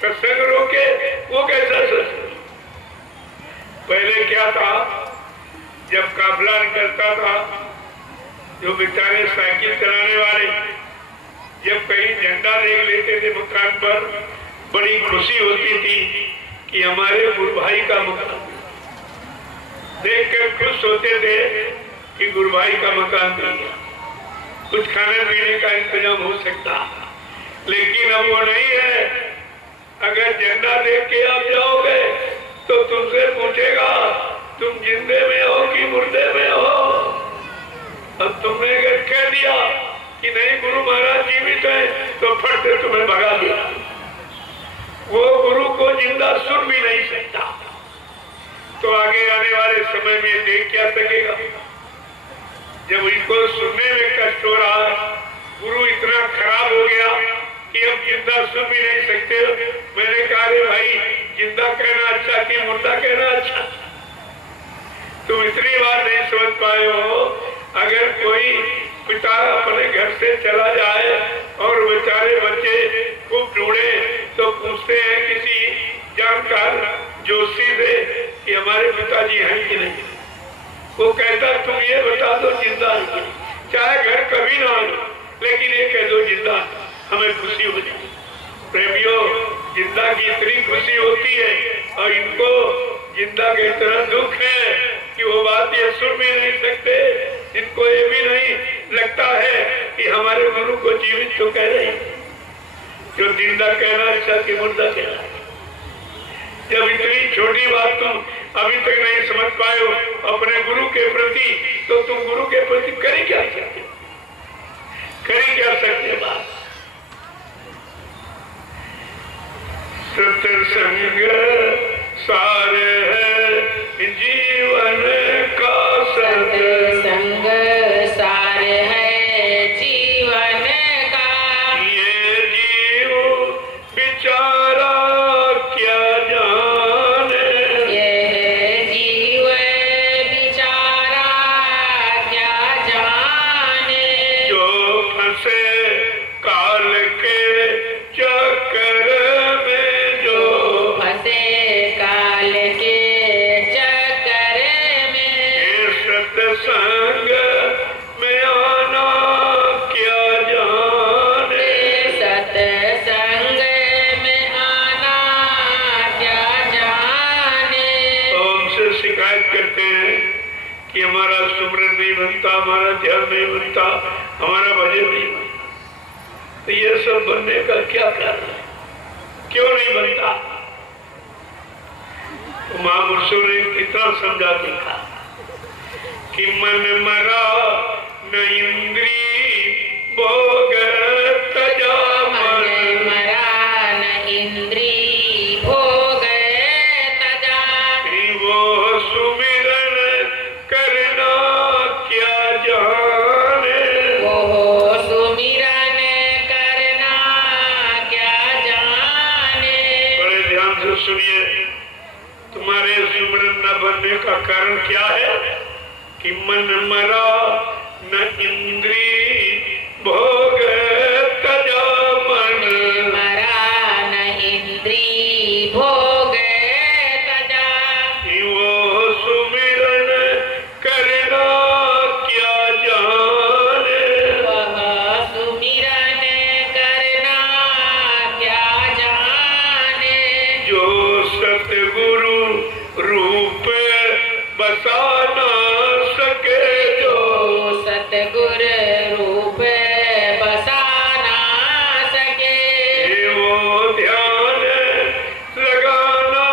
सत्संग रोके वो कैसा सत्संग? पहले क्या था, जब काफिला निकलता था, जो बेचारे साइकिल चलाने वाले जब कहीं झंडा देख लेते थे मकान पर, बड़ी खुशी होती थी कि हमारे गुरु भाई का मकान, देखकर खुश होते थे कि गुरु भाई का मकान मिल गया, कुछ खाने पीने का इंतजाम हो सकता। लेकिन अब वो नहीं है। अगर झंडा देख के आप जाओगे तो तुमसे पूछेगा तुम जिंदे में हो कि मुर्दे में हो। अब तुमने अगर कह दिया कि नहीं गुरु महाराज जीवित है तो फट से तुम्हें भगा दिया। वो गुरु को जिंदा सुन भी नहीं सकता, तो आगे आने वाले समय में देख क्या सकेगा? जब इनको सुनने में कष्ट हो रहा है, गुरु इतना खराब हो गया कि अब जिंदा सुन भी नहीं सकते। मैंने कहा रे भाई, जिंदा कहना अच्छा कि मुर्दा कहना अच्छा? तुम इतनी बात नहीं समझ पाए हो। अगर कोई पिता अपने घर से चला जाए और बेचारे बच्चे खूब ढूंढे तो पूछते हैं किसी जानकार जोशी से कि हमारे पिताजी हैं कि नहीं। वो कहता तुम ये बता दो जिंदा है, चाहे घर कभी ना आए, लेकिन ये कह दो जिंदा, हमें खुशी हो जाए। प्रेमियों, जिंदा की इतनी खुशी होती है और इनको जिंदा का इतना दुख है कि वो बात ये सुन भी नहीं सकते। इनको ये भी नहीं लगता है कि हमारे गुरु को जीवित तो कह रहे हैं, जो जिंदा कहना अच्छा कि मुर्दा कहना। जब इतनी छोटी बात तुम अभी तक नहीं समझ पाए हो अपने गुरु के प्रति, तो तुम गुरु के प्रति करी क्या सकते, करी क्या सकते बात? सत्संग सार है जीवन का, सत्संग सार है जीवन का। ये जीव विचार बेचारा क्या जाने, ये जीव बेचारा क्या जाने, जो फंसे काल के चक्कर में, जो फंसे काल के चक्कर में, ये सत्संग में आना क्या जाने, सत्संग में आना क्या जाने। तो हमसे शिकायत करते हैं कि हमारा सुमरन नहीं बनता, हमारा ध्यान नहीं बनता, हमारा भजन नहीं बनता। तो ये सब बनने का क्या कारण है, क्यों नहीं बनता? तो महापुरुषों ने कितना समझा देखा कि मन मरा न इंद्री भोग तजा, मन मन मरा न इंद्री भोग तजा, वो सुमिरन करना क्या जाने, वो सुमिरन करना क्या जाने। बड़े ध्यान से सुनिए, तुम्हारे सुमिरन न बनने का कारण क्या है कि मन मरा न इंद्री भोग तजा, मन मरा न इंद्री भोग तजा, वो सुमिरन करना क्या जाने, वह सुमिरन करना क्या जाने। जो सतगुरु रूप बसा ना सके, जो सतगुर रूप बसा ना सके, वो ध्यान लगाना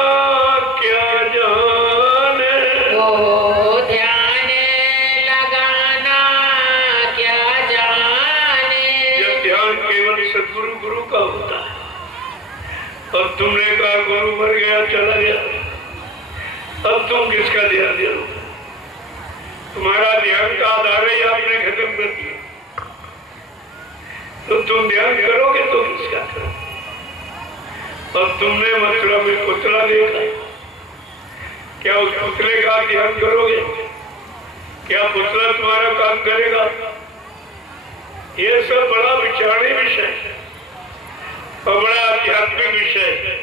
क्या जाने, वो ध्यान लगाना क्या जाने। जब ध्यान केवल सतगुरु गुरु का होता है और तुमने कहा गुरु मर गया चला गया, अब तुम किसका ध्यान दिया? तुम्हारा ध्यान का आधार ही आपने खत्म कर दिया, तो तुम ध्यान करोगे तो किसका करोगे? अब तुमने मथुरा में पुतला देखा, क्या उस पुतले का ध्यान करोगे? क्या पुतला तुम्हारा काम करेगा? ये सब बड़ा विचारणीय विषय है और बड़ा आध्यात्मिक विषय है।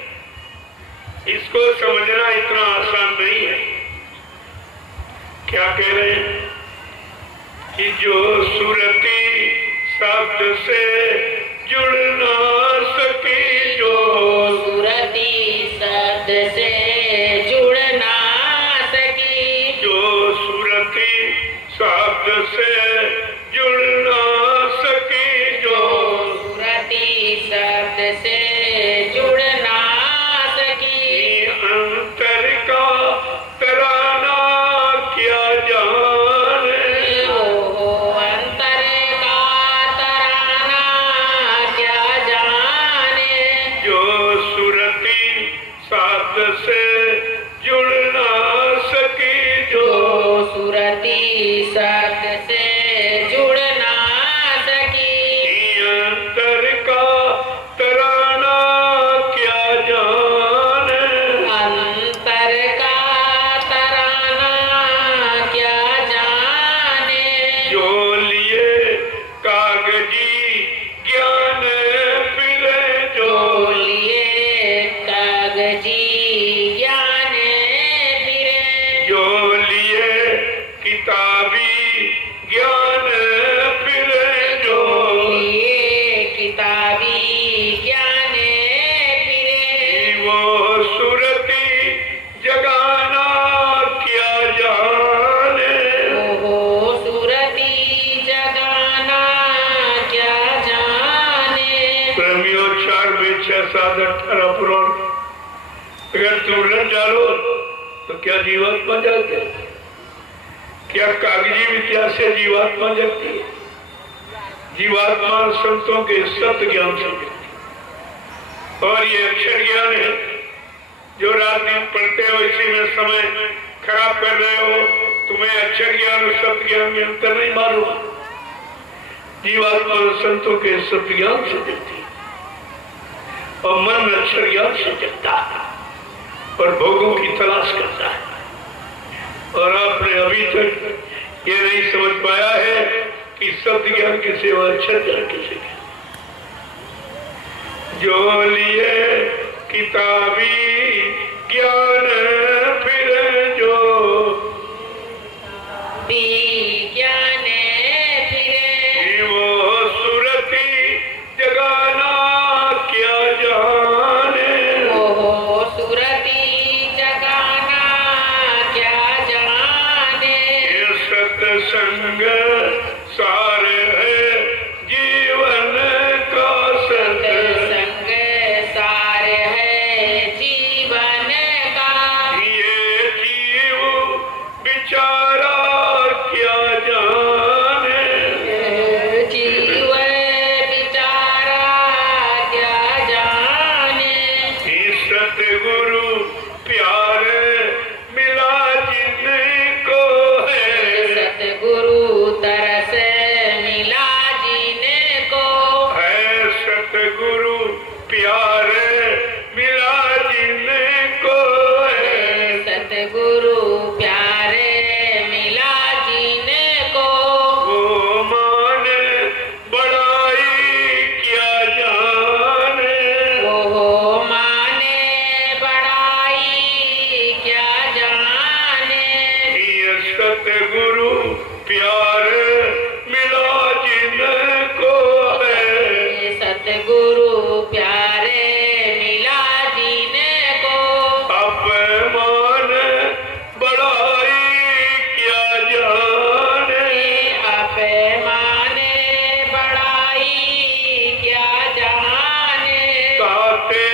इसको समझना इतना आसान नहीं है। क्या कह रहे हैं कि जो सुरती शब्द से जुड़ ना सकी, जो सुरती शब्द से जुड़ ना सकी, जो सुरती शब्द से जुड़ ना सकी, जो सुरती शब्द से जुड़ ना सकी, अंतर का तराना क्या जाने, ओ अंतर का तराना क्या जाने। जो सुरती शब्द से जुड़ ना सकी, जो सुरती शब्द से जुड़ ना सकी, अंतर का तराना क्या जाने, अंतर का तराना क्या जाने। जो लिए कागजी ज्ञान फिरे, जो लिए कागजी ज्ञान फिरे, जो लिए किताबी ज्ञान फिरे, जो लिए किताबी ज्ञान फिरे, वो सुरती जगाना क्या जाने, ओ सुरती जगाना क्या जाने। प्रेमियों 4 में 6 7 18 पुराण अगर तुम रन डालो तो क्या जीवात्मा जागती है? क्या कागजी विद्या से जीवात्मा जगती है? जीवात्मा संतों के सत्य ज्ञान से जगती है। और ये अक्षर ज्ञान है जो रात दिन पढ़ते हो, इसी में समय खराब कर रहे हो। तुम्हें अक्षर ज्ञान और सत्य ज्ञान में अंतर नहीं मालूम। जीवात्मा संतों के सत्य ज्ञान से जगती है और मन अक्षर ज्ञान से जगता है और भोगों की तलाश करता है। और आपने अभी तक ये नहीं समझ पाया है कि शब्द ज्ञान के सिवा अक्षर ज्ञान के सिवा जो लिए किताबी ज्ञान फिर जो ज्ञान फिरे वो सुरती जगाना क्या जाने। वो सुरती जगाना क्या जाने। ये सत्संग सार है जीवन का सत्संग सार है जीवन का। ये जीव बिचारा क्या जाने। जीव बिचारा क्या जाने। सतगुरु प्यार मिला जिनको है। सतगुरु तरस मिला जिनको है सतगुरु प्यार मिला जिनको है। सतगुरु प्यारे मिला जिनको वो मान बड़ाई क्या जाने। वो माने बड़ाई क्या जाने। ये सतगुरु प्यार मिला जिनको है। सतगुरु प्यारे मिला जिनको अपमान बड़ाई क्या जाने। अपमाने बड़ाई क्या जाने। ताते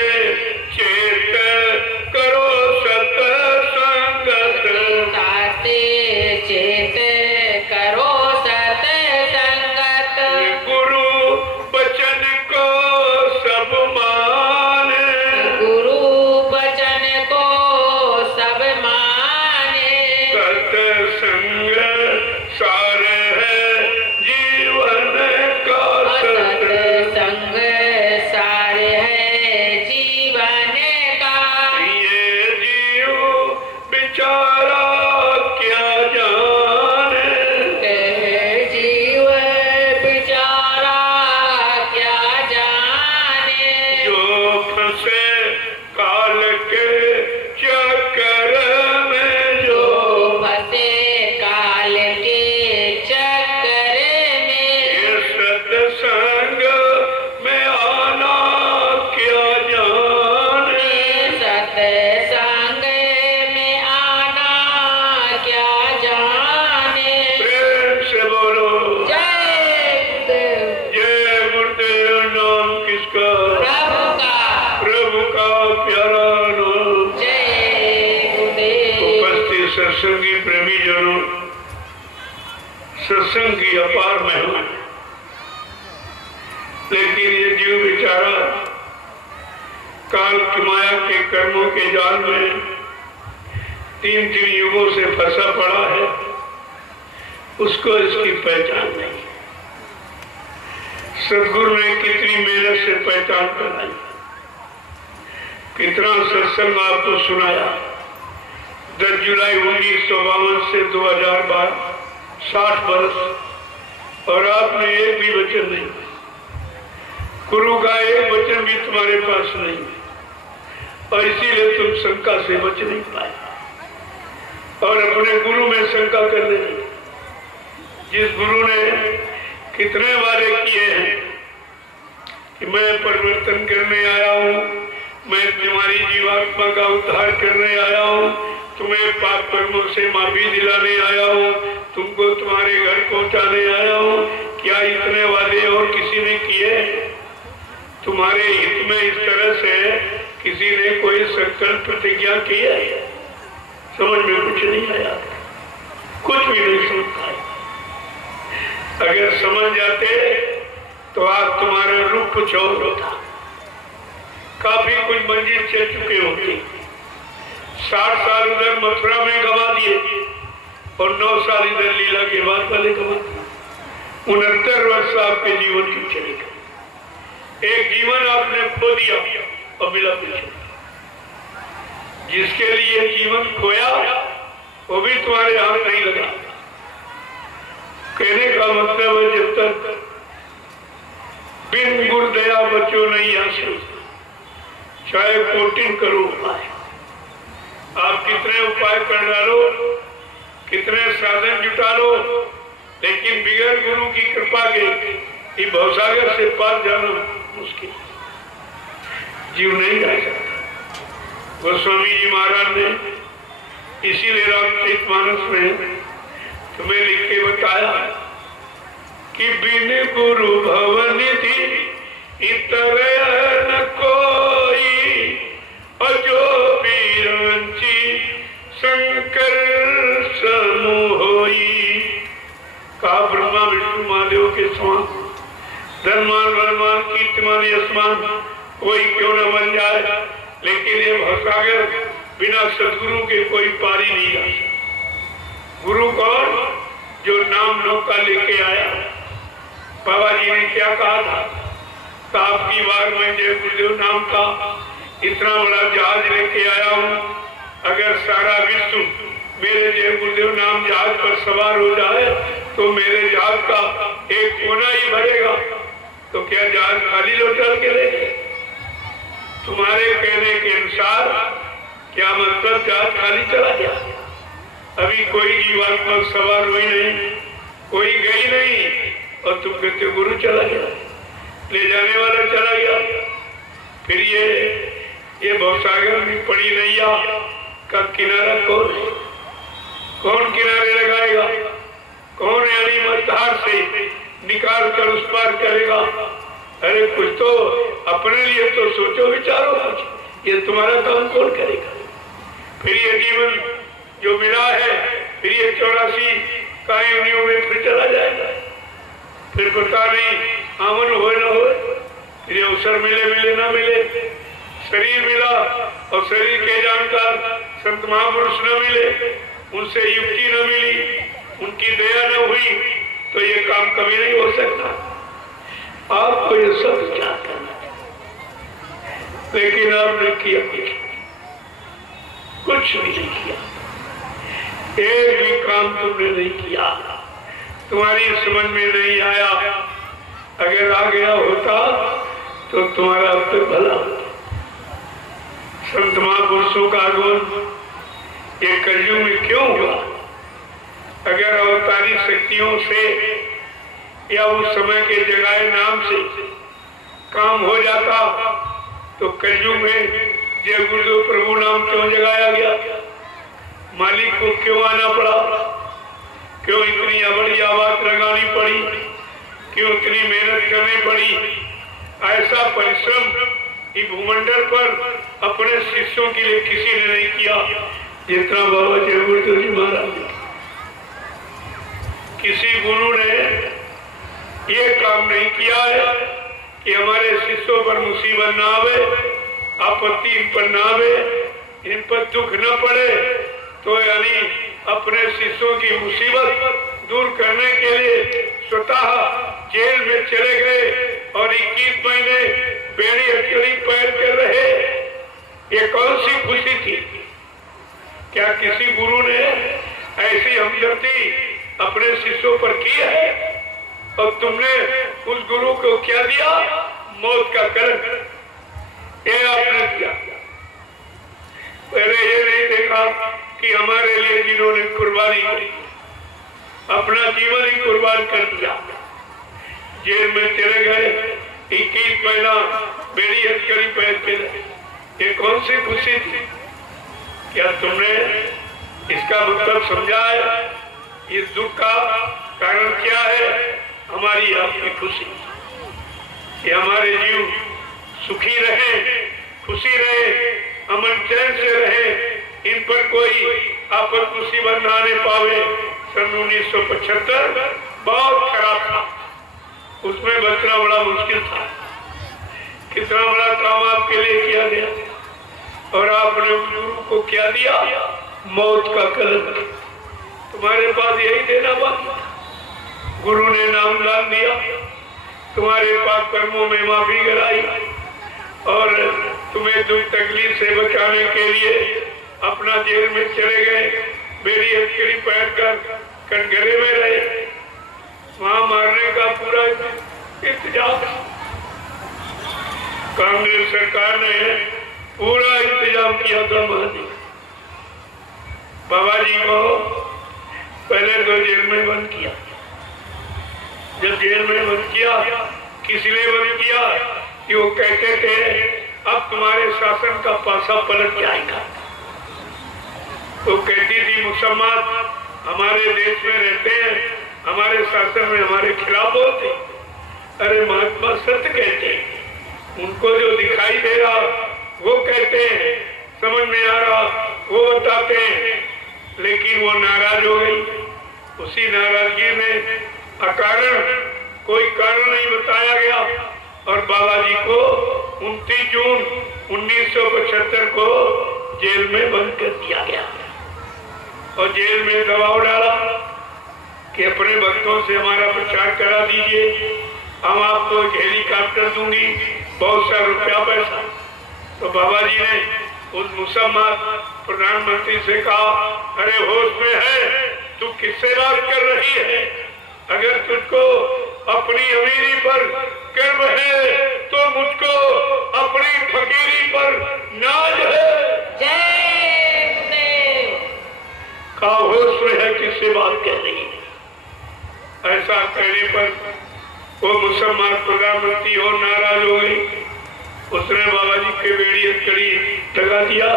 चेत करो सत्संगत। ताते चेत करो सत्संगत। गुरु बचन को सब माने। गुरु बचन को सब माने। सत्संग सार है जीवन का। सत्संग सार है जीवन का। ये जीव बिचारा क्या जाने। जीव बिचारा क्या जाने। जो फंसे काल के चक्कर में जो फंसे काल के चक्कर में। ये सत्संग में आना क्या जाने। सत्संग में आना क्या जाने। प्रेम से बोलो जय गुरुदेव। जय गुरुदेव। नाम किसका? प्रभु का। प्रभु का प्यारा नाम। जय गुरुदेव। उपस्थित सत्संगी प्रेमी जनों, सत्संग की अपार महिमा है। लेकिन ये जीव बेचारा काल की माया के कर्मों के जाल में 3 युगों से फंसा पड़ा है। उसको इसकी पहचान नहीं। सदगुरु ने कितनी मेहनत से पहचान कराई, कितना सत्संग आपको सुनाया। 10 जुलाई 1952 से 2012 60 वर्ष और आपने एक भी वचन नहीं। गुरु का एक वचन भी तुम्हारे पास नहीं और इसीलिए तुम शंका से बच नहीं पाए और अपने गुरु में शंका करने लगे। जिस गुरु ने कितने वादे किए हैं कि मैं परिवर्तन करने आया हूँ, मैं तुम्हारी जीवात्मा का उद्धार करने आया हूँ, तुम्हें पाप कर्मों से माफी दिलाने आया हूँ, तुमको तुम्हारे घर पहुंचाने आया हूँ। क्या इतने वादे और किसी ने किए? तुम्हारे हित में इस तरह से किसी ने कोई संकल्प प्रतिज्ञा की है? समझ में कुछ नहीं आया, कुछ भी नहीं समझ पाए। अगर समझ जाते तो आज तुम्हारा रूप कुछ और होता, काफी कुछ मंजिल चल चुके होते। 60 साल उधर मथुरा में गवा दिए और 9 साल इधर लीला के बाद वाले गवा दिए। 69 वर्ष आपके जीवन की चले गए। एक जीवन आपने खो दिया और मिला कुछ। जिसके लिए जीवन खोया वो भी तुम्हारे हाथ नहीं लगा। कहने का मतलब है जब तक बिन गुर दया बचो नहीं आंसू, चाहे कोटिन करो उपाय। आप कितने उपाय कर डालो, कितने साधन जुटा लो, लेकिन बिगड़ गुरु की कृपा के भवसागर से पार जाना मुश्किल, जीव नहीं जा सकता। गोस्वामी जी महाराज ने इसीलिए रामचरितमानस में तुम्हें लिख के बताया कि बिन गुरु भवनिधि इतर न कोई, और जो बीरंची शंकर समूहोई। का ब्रह्मा विष्णु महादेव के समान धनमान वर्मान कीर्तिमान यशमान कोई क्यों न बन जाए, लेकिन ये भवसागर बिना सदगुरु के कोई पारी नहीं जा सकता। गुरु कौन? जो नाम नौका लेके आया। बाबा जी ने क्या कहा था? तो आपकी बार मैं जय गुरुदेव नाम का इतना बड़ा जहाज लेके आया हूँ, अगर सारा विश्व मेरे जय गुरुदेव नाम जहाज पर सवार हो जाए तो मेरे जहाज का एक कोना ही भरेगा, तो क्या जहाज खाली लौटा के ले? तुम्हारे कहने के अनुसार क्या मतलब जहाज खाली चला गया? अभी कोई जीवात्मा सवार हुई नहीं, कोई गई नहीं, और तुम कहते गुरु चला गया, ले जाने वाला चला गया। फिर ये भवसागर में पड़ी नैया का किनारा कौन है? कौन किनारे लगाएगा? कौन यानी मझधार से निकाल कर उस पार करेगा? अरे कुछ तो अपने लिए तो सोचो, विचारो कुछ। ये तुम्हारा काम कौन करेगा? फिर ये जीवन जो मिला है, फिर ये 84 कायोनियों में फिर चला जाएगा। फिर पता नहीं आमन हो न हो, फिर ये अवसर मिले ना मिले। शरीर मिला और शरीर के जानकार संत महापुरुष न मिले, उनसे युक्ति न मिली, उनकी दया न हुई, तो ये काम कभी नहीं हो सकता। आपको ये सब विचार करना चाहिए, लेकिन आपने किया कुछ भी नहीं किया। एक भी काम तुमने नहीं किया, तुम्हारी समझ में नहीं आया। अगर आ गया होता तो तुम्हारा अब तक भला होता। संत महापुरुषों का आगमन ये कलयुग में क्यों हुआ? अगर अवतारी शक्तियों से या उस समय के जगाए नाम से काम हो जाता तो कलयुग में जय गुरुदेव प्रभु नाम क्यों जगाया गया? मालिक को क्यों आना पड़ा? क्यों इतनी बड़ी आवाज लगानी पड़ी? क्यों इतनी मेहनत करनी पड़ी? ऐसा परिश्रम इस भूमंडल पर अपने शिष्यों के लिए किसी ने नहीं किया जितना बाबा जय गुरुदेव जी महाराज ने। किसी गुरु ने ये काम नहीं किया है कि हमारे शिष्यों पर मुसीबत ना आवे, आपत्ति इन पर ना आवे, इन पर दुख न पड़े, तो यानी अपने शिष्यों की मुसीबत दूर करने के लिए स्वतः जेल में चले गए और 21 महीने बेड़ी हथकड़ी पैर कर रहे। ये कौन सी खुशी थी? क्या किसी गुरु ने ऐसी हमदर्दी अपने शिष्यों पर की है? और तुमने उस गुरु को क्या दिया? मौत का कलंक। ये आपने दिया। पहले ये नहीं देखा कि हमारे लिए जिन्होंने कुर्बानी की, अपना जीवन ही कुर्बान कर दिया, जेल में चले गए, 21 महीना बेड़ी हथकड़ी पैर के रहे। ये कौन सी खुशी थी? क्या तुमने इसका मतलब समझा है? इस दुख का कारण क्या है? हमारी आपकी खुशी कि हमारे जीव सुखी रहे, खुशी रहे, अमन चैन से रहे, इन पर कोई आफत मुसीबत न आने पावे। सन 1975 बहुत खराब था, उसमें बचना बड़ा मुश्किल था। कितना बड़ा काम आपके लिए किया गया और आपने उस गुरु को क्या दिया? मौत का कलंक। तुम्हारे पास यही देना बाकी था। गुरु ने नाम दान दिया, तुम्हारे पाक कर्मों में माफी कराई और तुम्हें दुख तकलीफ से बचाने के लिए अपना जेल में चले गए। बेड़ी हथकड़ी पहन कर कटघरे में रहे, वहां मारने का पूरा इंतजाम कांग्रेस सरकार ने पूरा इंतजाम किया था। महाजी बाबा जी को पहले तो जेल में बंद किया। जब जेल में बंद किया, किस लिए बंद किया कि वो कहते थे अब तुम्हारे शासन का पासा पलट जाएगा। तो कहती थी मुसलमान हमारे देश में रहते हैं, हमारे शासन में हमारे खिलाफ बोलते। अरे महात्मा सत्य कहते हैं, उनको जो दिखाई दे रहा वो कहते हैं, समझ में आ रहा वो बताते हैं, लेकिन वो नाराज हो गई। उसी नाराजगी में अकारण कोई कारण नहीं बताया गया और बाबा जी को 29 जून 1975 को जेल में बंद कर दिया गया और जेल में दबाव डाला कि अपने भक्तों से हमारा प्रचार करा दीजिए, हम आपको हेलीकॉप्टर दूंगी, बहुत सा रुपया पैसा। तो बाबा जी ने उस मुसलमान प्रधानमंत्री से कहा, अरे होश में है, तू किससे बात कर रही है? अगर तुझको अपनी अमीरी पर गर्व है तो मुझको अपनी फकीरी पर नाज है। जय गुरुदेव। कहा होश में है, किससे बात कर रही है? ऐसा कहने पर वो मुसलमान प्रधानमंत्री और नाराज हो गई। उसने बाबा जी के बेड़ी हथकड़ी लगा दिया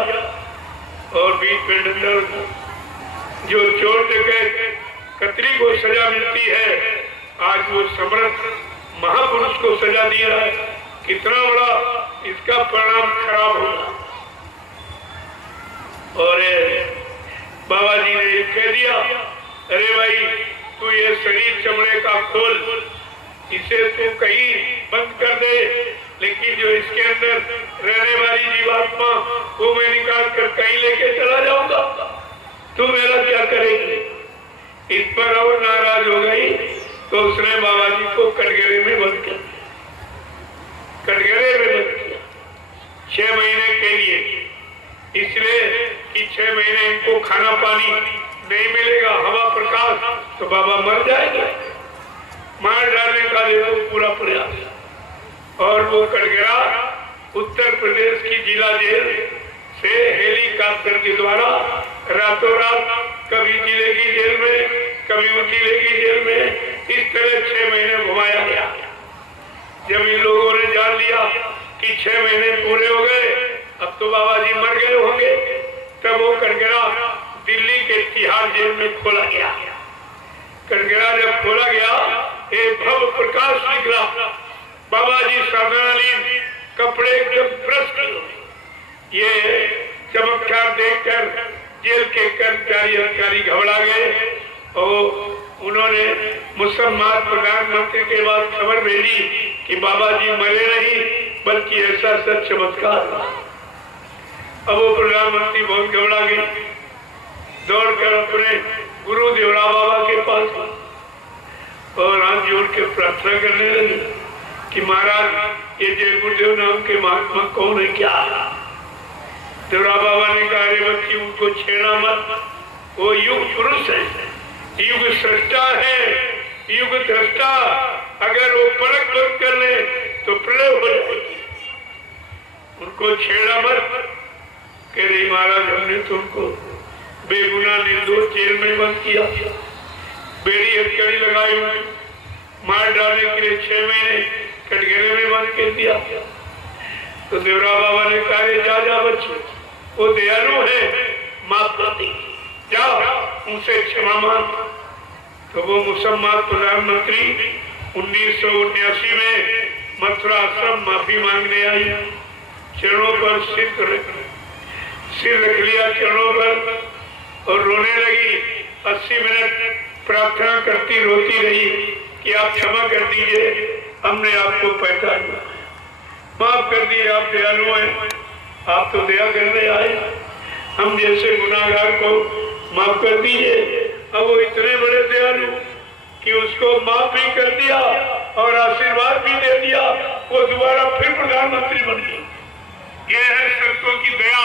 और बीच में डंडा। जो चोर डकैत कतरी को सजा मिलती है, आज वो समर्थ महापुरुष को सजा दिया है। कितना बड़ा इसका परिणाम खराब होगा। और बाबा जी ने कह दिया, अरे भाई तू ये शरीर चमड़े का खोल, इसे तू कहीं बंद कर दे, लेकिन जो इसके अंदर रहने वाली जीवात्मा वो मैं निकाल कर कहीं लेके चला जाऊंगा, तू मेरा क्या करेगी? इस पर और नाराज हो गई तो उसने बाबा जी को कटघरे में बंद कर दिया। कटघरे में बंद किया 6 महीने के लिए, इसलिए कि 6 महीने इनको खाना पानी नहीं मिलेगा, हवा प्रकाश, तो बाबा मर जाएंगे। मार डालने का देखो पूरा प्रयास। और वो कटघरा उत्तर प्रदेश की जिला जेल से हेलीकॉप्टर के द्वारा रातों रात कभी जिले की जेल में, कभी उस जिले की जेल में, इस तरह 6 महीने घुमाया गया। जब इन लोगों ने जान लिया कि 6 महीने पूरे हो गए, अब तो बाबा जी मर गए होंगे, तब वो कटघरा दिल्ली के तिहाड़ जेल में खोला गया। कटघरा जब खोला गया, एक भव्य प्रकाश निकला। बाबा जी साधारण कपड़े एकदम फ्रेश किए। ये चमत्कार देखकर जेल के कर्मचारी अधिकारी घबरा गए और उन्होंने मुसलमान प्रधानमंत्री के बाद खबर भेजी कि बाबा जी मरे नहीं, बल्कि ऐसा सच चमत्कार। अब वो प्रधानमंत्री बहुत घबरा गई, दौड़कर अपने गुरु देवरा बाबा के पास और हाथ जोड़ के प्रार्थना करने लगी कि महाराज ये जय गुरुदेव नाम के महात्मा कौन है, क्या? देवरा बाबा ने कहा, अरे बच्ची उनको छेड़ा मत, वो युग पुरुष है, युग सृष्टा है, युग दृष्टा। अगर वो पलक बंद कर ले तो प्रलय हो जाएगी, उनको छेड़ा मत। कह रही महाराज हमने तुमको बेगुनाह निर्दोष जेल में बंद किया, बेड़ी हथकड़ी लगाई, मार डालने के लिए 6 महीने कटघरे में बंद कर दिया। तो देवरा बाबा ने कहा, जा बच्चे, वो दयालु है, माफ कर दी, जाओ उनसे क्षमा मांग। तो वो मुसलमान प्रधानमंत्री 1979 में मथुरा आश्रम माफी मांगने आई, चरणों पर सिर रख लिया चरणों पर और रोने लगी। 80 मिनट प्रार्थना करती रोती रही कि आप क्षमा कर दीजिए, हमने आपको पहचाना, माफ कर दिए, आप दयालु हैं, आप तो दया करने आए, हम जैसे गुनाहगार को माफ कर दीजिए। अब वो इतने बड़े दयालु कि उसको माफ भी कर दिया और आशीर्वाद भी दे दिया, वो दोबारा फिर प्रधानमंत्री बन गई। ये है संतों की दया,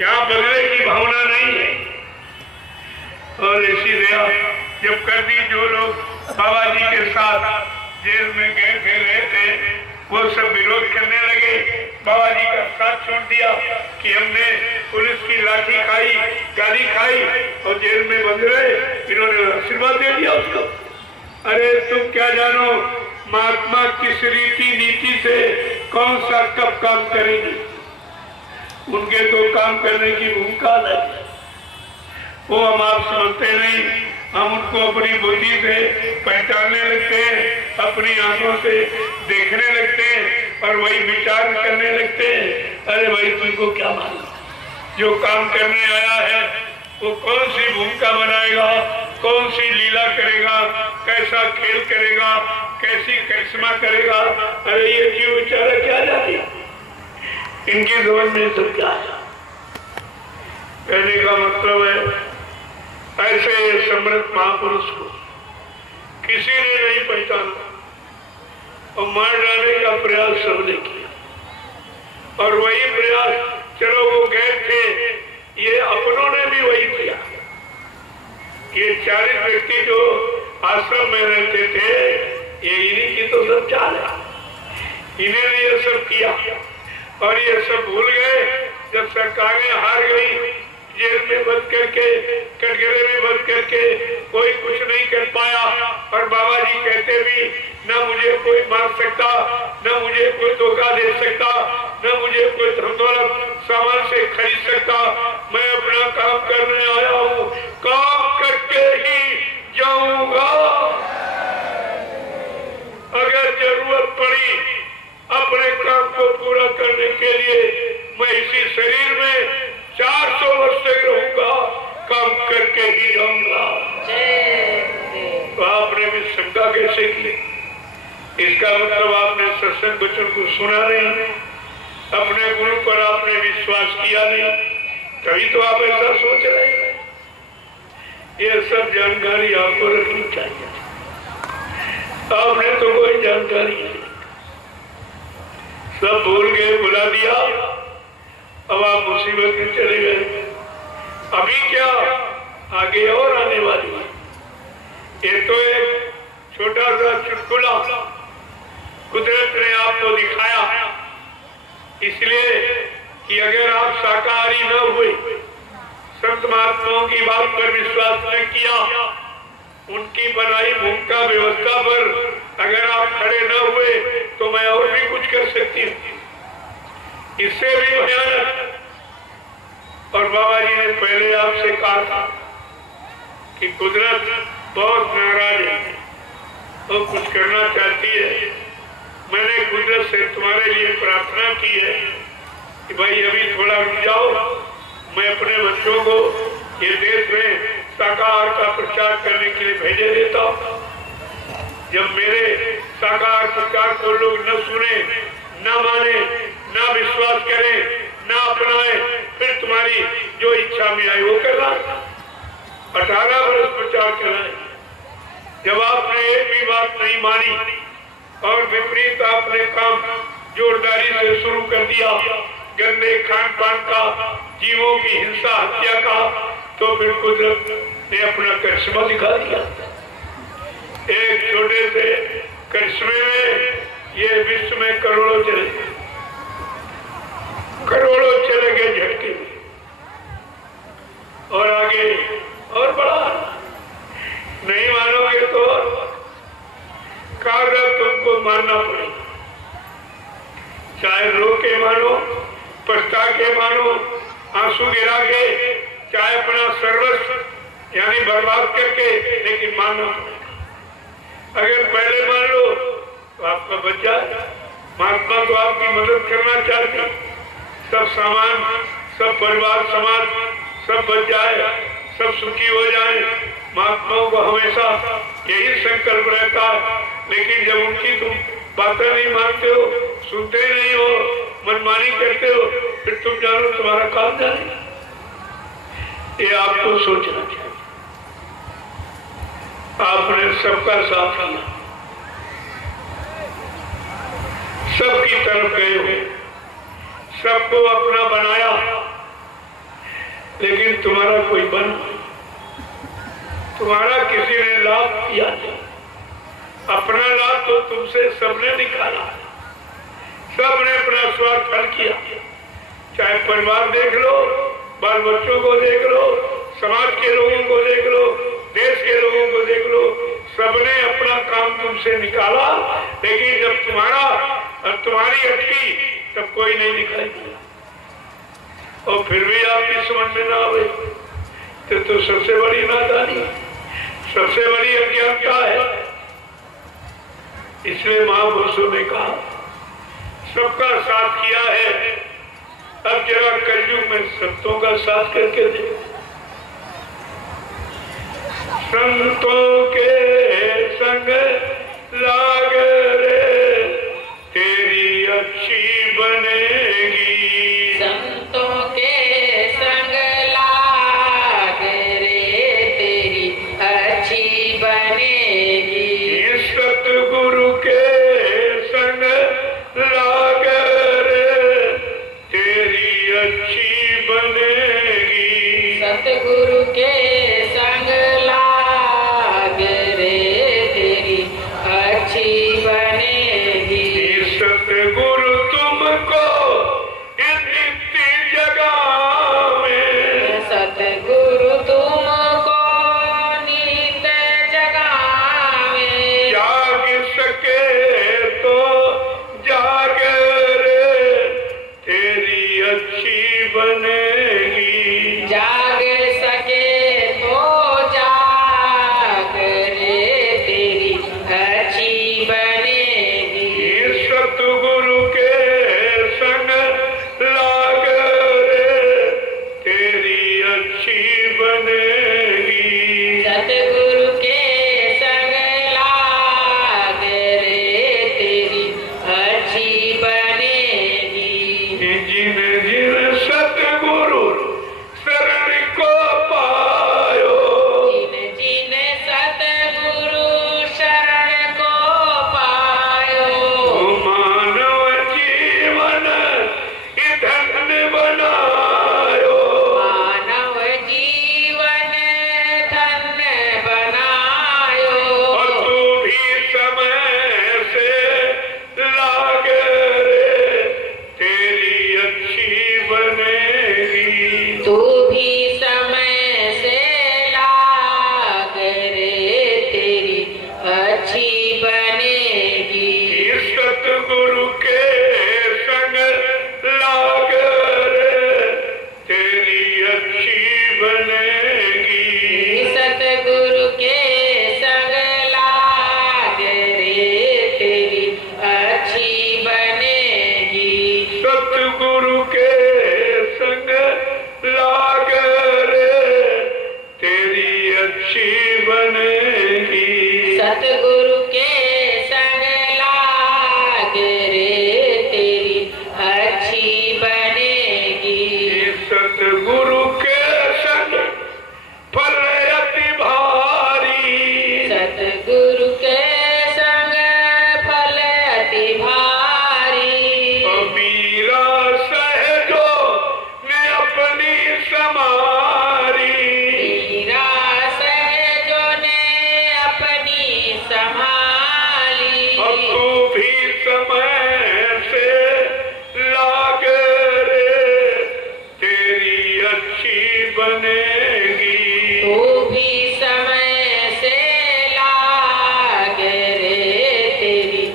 यहाँ बदले की भावना नहीं है। और ऐसी दया जब कर दी, जो लोग बाबा जी के साथ जेल में गए थे रहे थे, वो सब विरोध करने लगे, बाबा जी का साथ छोड़ दिया कि हमने पुलिस की लाठी खाई, गाली खाई और जेल में बंद रहे, इन्होंने आशीर्वाद दे दिया उसको। अरे तुम क्या जानो महात्मा किस रीति नीति से कौन सा कब काम करेंगे, उनके तो काम करने की भूमिका है, वो हम आप समझते नहीं। हम उनको अपनी बुद्धि से पहचानने लगते हैं, अपनी आंखों से देखने लगते हैं और वही विचार करने लगते हैं। अरे भाई तुमको क्या मालूम, जो काम करने आया है वो कौन सी भूमिका बनाएगा, कौन सी लीला करेगा, कैसा खेल करेगा, कैसी करिश्मा करेगा। अरे ये जीव बेचारा क्या जाने, इनकी समझ में सब क्या है। कहने का मतलब है ऐसे समृद्ध महापुरुष को किसी ने नहीं पहचाना और मार डालने का प्रयास सबने किया। और वही प्रयास, चलो वो गए थे, ये अपनों ने भी वही किया। ये 40 व्यक्ति जो आश्रम में रहते थे, ये इन्हीं की तो सब चाल है, इन्हें ने ये सब किया और ये सब भूल गए। जब सरकारें हार गई, जेल में बंद करके, कटघरे में बंद करके कोई कुछ नहीं कर पाया, और बाबा जी कहते भी न मुझे कोई मार सकता, न मुझे कोई धोखा दे सकता, न मुझे कोई धन दौलत सामान से खरीद सकता, मैं अपना काम करने आया हूँ, काम करके ही जाऊंगा। अगर जरूरत पड़ी अपने काम को पूरा करने के लिए मैं इसी शरीर में 400 वर्ष तक रहूंगा, काम करके ही जाऊंगा। तो आपने भी शंका कैसे की? इसका मतलब आपने सत्संग वचन को सुना नहीं, अपने गुरु पर आपने विश्वास किया नहीं, तभी तो आप ऐसा सोच रहे हैं। ये सब जानकारी आपको रखनी चाहिए। आपने तो कोई जानकारी नहीं, सब भूल गए, बुला दिया, अब आप मुसीबत में चले गए। अभी क्या, आगे और आने वाली है। ये तो एक छोटा सा चुटकुला कुदरत ने आपको दिखाया, इसलिए कि अगर आप शाकाहारी न हुए, संत महात्माओं की बात पर विश्वास न किया, उनकी बनाई भूमिका व्यवस्था पर अगर आप खड़े न हुए, तो मैं और भी कुछ कर सकती हूँ, इससे भी भयानक। और बाबा जी ने पहले आपसे कहा था कि कुदरत बहुत नाराज है, वो कुछ करना चाहती है। मैंने कुदरत से तुम्हारे लिए प्रार्थना की है कि भाई अभी थोड़ा रुक जाओ, मैं अपने बच्चों को ये देश में शाकाहार का प्रचार करने के लिए भेजे देता हूँ। जब मेरे शाकाहार प्रचार को लोग न सुने, न माने, न विश्वास करें, न अपनाए, फिर तुम्हारी जो इच्छा में आई वो करना। 18 वर्ष प्रचार कराए, जब आपने एक भी बात नहीं मानी और विपरीत आपने काम जोरदारी से शुरू कर दिया, गंदे खान पान का, जीवों की हिंसा हत्या का, तो फिर कुदरत ने अपना करिश्मा दिखा दिया। एक छोटे से करिश्मे में ये विश्व में करोड़ों चले गए झटके में, और आगे और बड़ा। नहीं मानोगे तो कार्य तुमको मानना पड़ेगा, चाहे रो के मानो, पछता के मानो, आंसू गिरा के, चाहे अपना सर्वस्व यानी बर्बाद करके, लेकिन मानना पड़ेगा। अगर पहले मान लो तो आपका बच जाए। महात्मा तो आपकी मदद करना चाहते, सब सामान, सब परिवार समाज सब बच जाए, सब सुखी हो जाए। महात्माओं को हमेशा यही संकल्प रहता है, लेकिन जब उनकी तुम बातें नहीं मानते हो, सुनते नहीं हो, मनमानी करते हो, फिर तुम जानो तुम्हारा काम जाने। ये आपको सोचना चाहिए। आपने सबका साथ दिया, सबकी तरफ गए हो, सबको अपना बनाया, लेकिन तुम्हारा कोई बन, तुम्हारा किसी ने लाभ किया नहीं। अपना लाभ तो तुमसे सबने निकाला, सबने अपना स्वार्थ हल किया। चाहे परिवार देख लो, बाल बच्चों को देख लो, समाज के लोगों को देख लो, देश के लोगों को देख लो, सबने अपना काम तुमसे निकाला, लेकिन जब तुम्हारी अटकी तब कोई नहीं दिखाई दिया। और फिर भी आपकी समझ में ना आवे तो सबसे बड़ी नादानी, सबसे बड़ी अज्ञानता है। इसलिए महापुरुषों ने कहा सबका साथ किया है, अब जरा कलयुग में संतों का साथ करके दे। संतों के संग लाग रे तेरी अच्छी बनेगी, संतों के संग लाग रे तेरी अच्छी बनेगी, सतगुरु के संग लाग रे तेरी अच्छी बनेगी, सतगुरु के संग लाग रे तेरी अच्छी बनेगी, सतगुरु तुमको नित्य जगावे, सतगुरु तुमको नित जगावे, जाग सके तो जाग रे तेरी अच्छी बनेगी, जाग सके तो जाग रे तेरी अच्छी बनेगी, सतगुरु के संग लाग रे तेरी अच्छी बनेगी, सतगुरु के संग लाग रे तेरी अच्छी बनेगी, जिन जिन सतगुरु शरण को पायो, जिन जिन सतगुरु शरण को पायो, मानव जीवन धन्य बनायो, मानव जीवन धन्य बनायो, और तू भी समय से लाग रे तेरी अच्छी बनेगी, तू भी समय से लाग रे तेरी अच्छी बनेगी, सतगुरु के संग लाग रे तेरी अच्छी बनेगी, सतगुरु के संग लाग रे तेरी अच्छी बनेगी, सतगुरु के संग लाग रे तेरी अच्छी बनेगी, सतगुरु के संग लाग रे तेरी अच्छी बनेगी, सतगुरु के संग फल अति भारी, सतगुरु के संग फल अति भारी, मीरा सहजो ने अपनी समारी, मीरा सहजों ने अपनी संभाली, अब तू भी समय से लाग रे तेरी अच्छी बनेगी, तू भी समय से लाग रे तेरी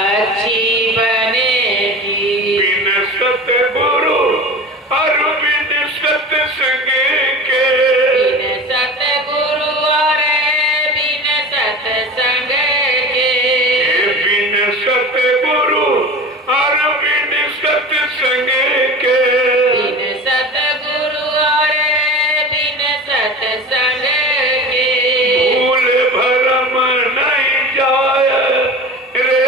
अच्छी बनेगी, बिन सतगुरु और बिन सत्संग के, बिन सतगुरु और बिन सत्संग के, बिन सतगुरु और बिन सत्संग के, बिन सतगुरु और बिन सत्संग के, भूल भरम नहीं जाए रे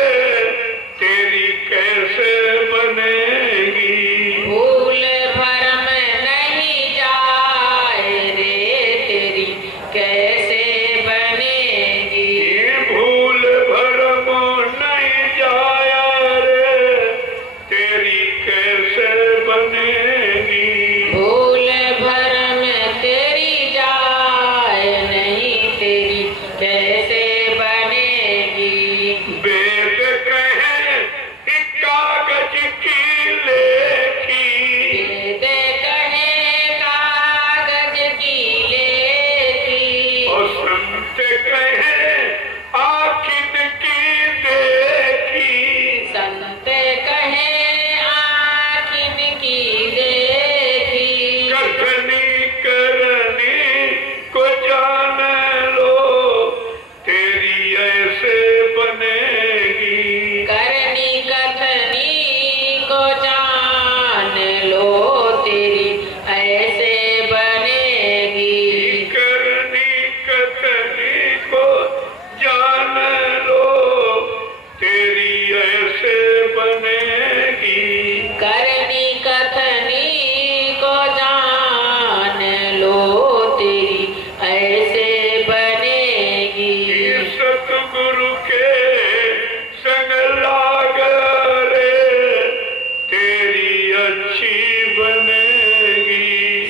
तेरी कैसे बनेगी, भूल भरम नहीं जाए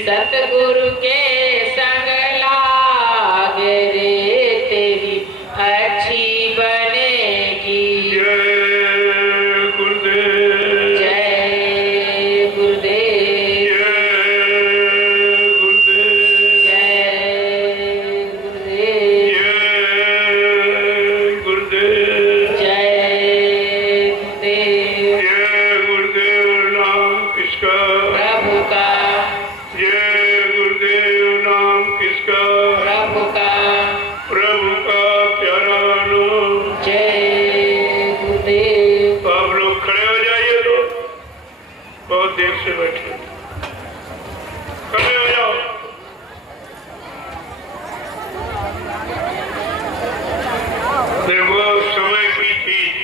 सतगुरु के संग लाग रे तेरी अच्छी बनेगी। जय गुरुदेव, जय गुरुदेव, जय गुरुदेव, जय गुरुदेव, जय गुरुदेव, जय गुरुदेव। जय गुरुदेव। नाम किसका? प्रभु का, जय गुरुदेव। नाम किसका? प्रभु का, प्रभु का प्यारा नाम। जय गुरुदेव। आप लोग खड़े हो जाइए, तो बहुत देर से बैठे, खड़े हो जाओ। देखो, समय की चीज,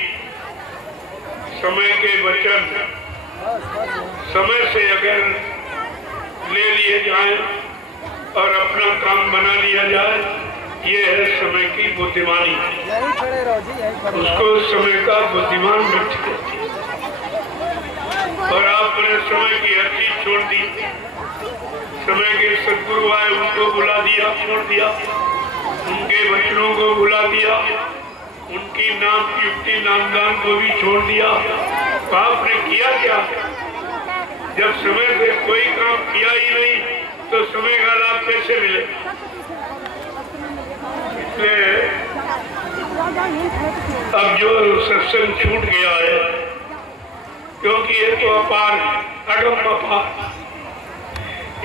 समय के वचन समय से अगर ले लिए जाए और अपना काम बना लिया जाए, ये है समय की बुद्धिमानी। उसको समय का बुद्धिमान व्यक्ति कहते हैं। और आपने समय की हर चीज छोड़ दी, समय के सदगुरु आए, उनको बुला दिया, छोड़ दिया, उनके वचनों को बुला दिया, उनकी नाम की युक्ति नामदान को भी छोड़ दिया। तो आपने किया क्या? जब समय से कोई काम किया ही नहीं, तो समय का लाभ कैसे मिले? इसलिए अब जो सत्संग छूट गया है, क्योंकि ये तो अपार है, अगम अपार,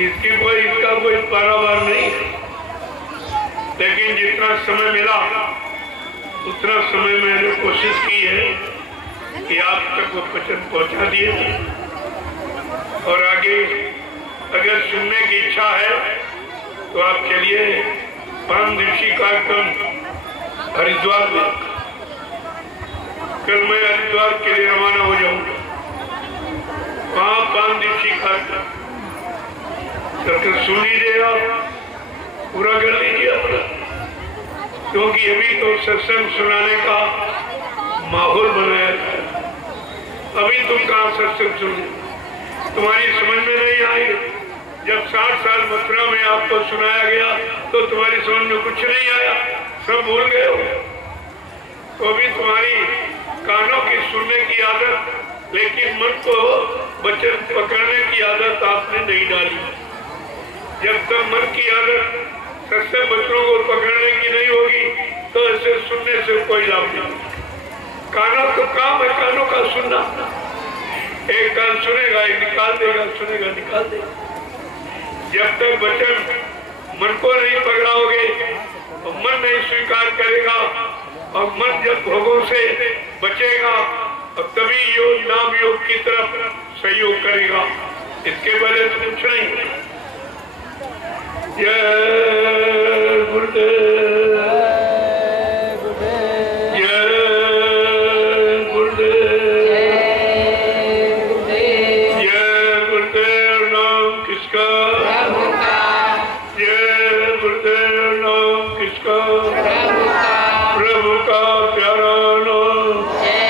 इसका कोई पारावार नहीं है। लेकिन जितना समय मिला उतना समय मैंने कोशिश की है कि आप तक वो वचन पहुंचा दिए। और आगे अगर सुनने की इच्छा है तो आप चलिए, 5 दिवसीय कार्यक्रम हरिद्वार में। कल मैं हरिद्वार के लिए रवाना हो जाऊंगा। वहाँ 5 दिवसीय कार्यक्रम सुन लीजिए, आप पूरा कर लीजिए अपना, क्योंकि अभी तो सत्संग सुनाने का माहौल बनाया है। अभी तुम कहाँ सत्संग सुनो, तुम्हारी समझ में नहीं आई। जब 60 साल मथुरा में आपको सुनाया गया तो तुम्हारी समझ में कुछ नहीं आया, सब भूल गए हो। तो अभी तुम्हारी कानों की सुनने की आदत, लेकिन मन को वचन पकड़ने की आदत आपने नहीं डाली। जब तक मन की आदत सत्संग बच्चों को पकड़ने की नहीं होगी, तो ऐसे सुनने से कोई लाभ नहीं। कानों का काम है, कानों का सुनना। एक कान सुनेगा, एक निकाल देगा, सुनेगा निकाल देगा। जब तक वचन मन को नहीं पकड़ाओगे और मन नहीं स्वीकार करेगा, और मन जब भोगों से बचेगा और तभी योग नाम योग की तरफ सहयोग करेगा। इसके पहले तो कुछ नहीं। जय गुरुदेव, जय गुरुदेव, जय गुरुदेव। नाम किसका? प्रभु का, जय गुरुदेव। नाम किसका? प्रभु का, प्रभु का प्यारा नाम। जय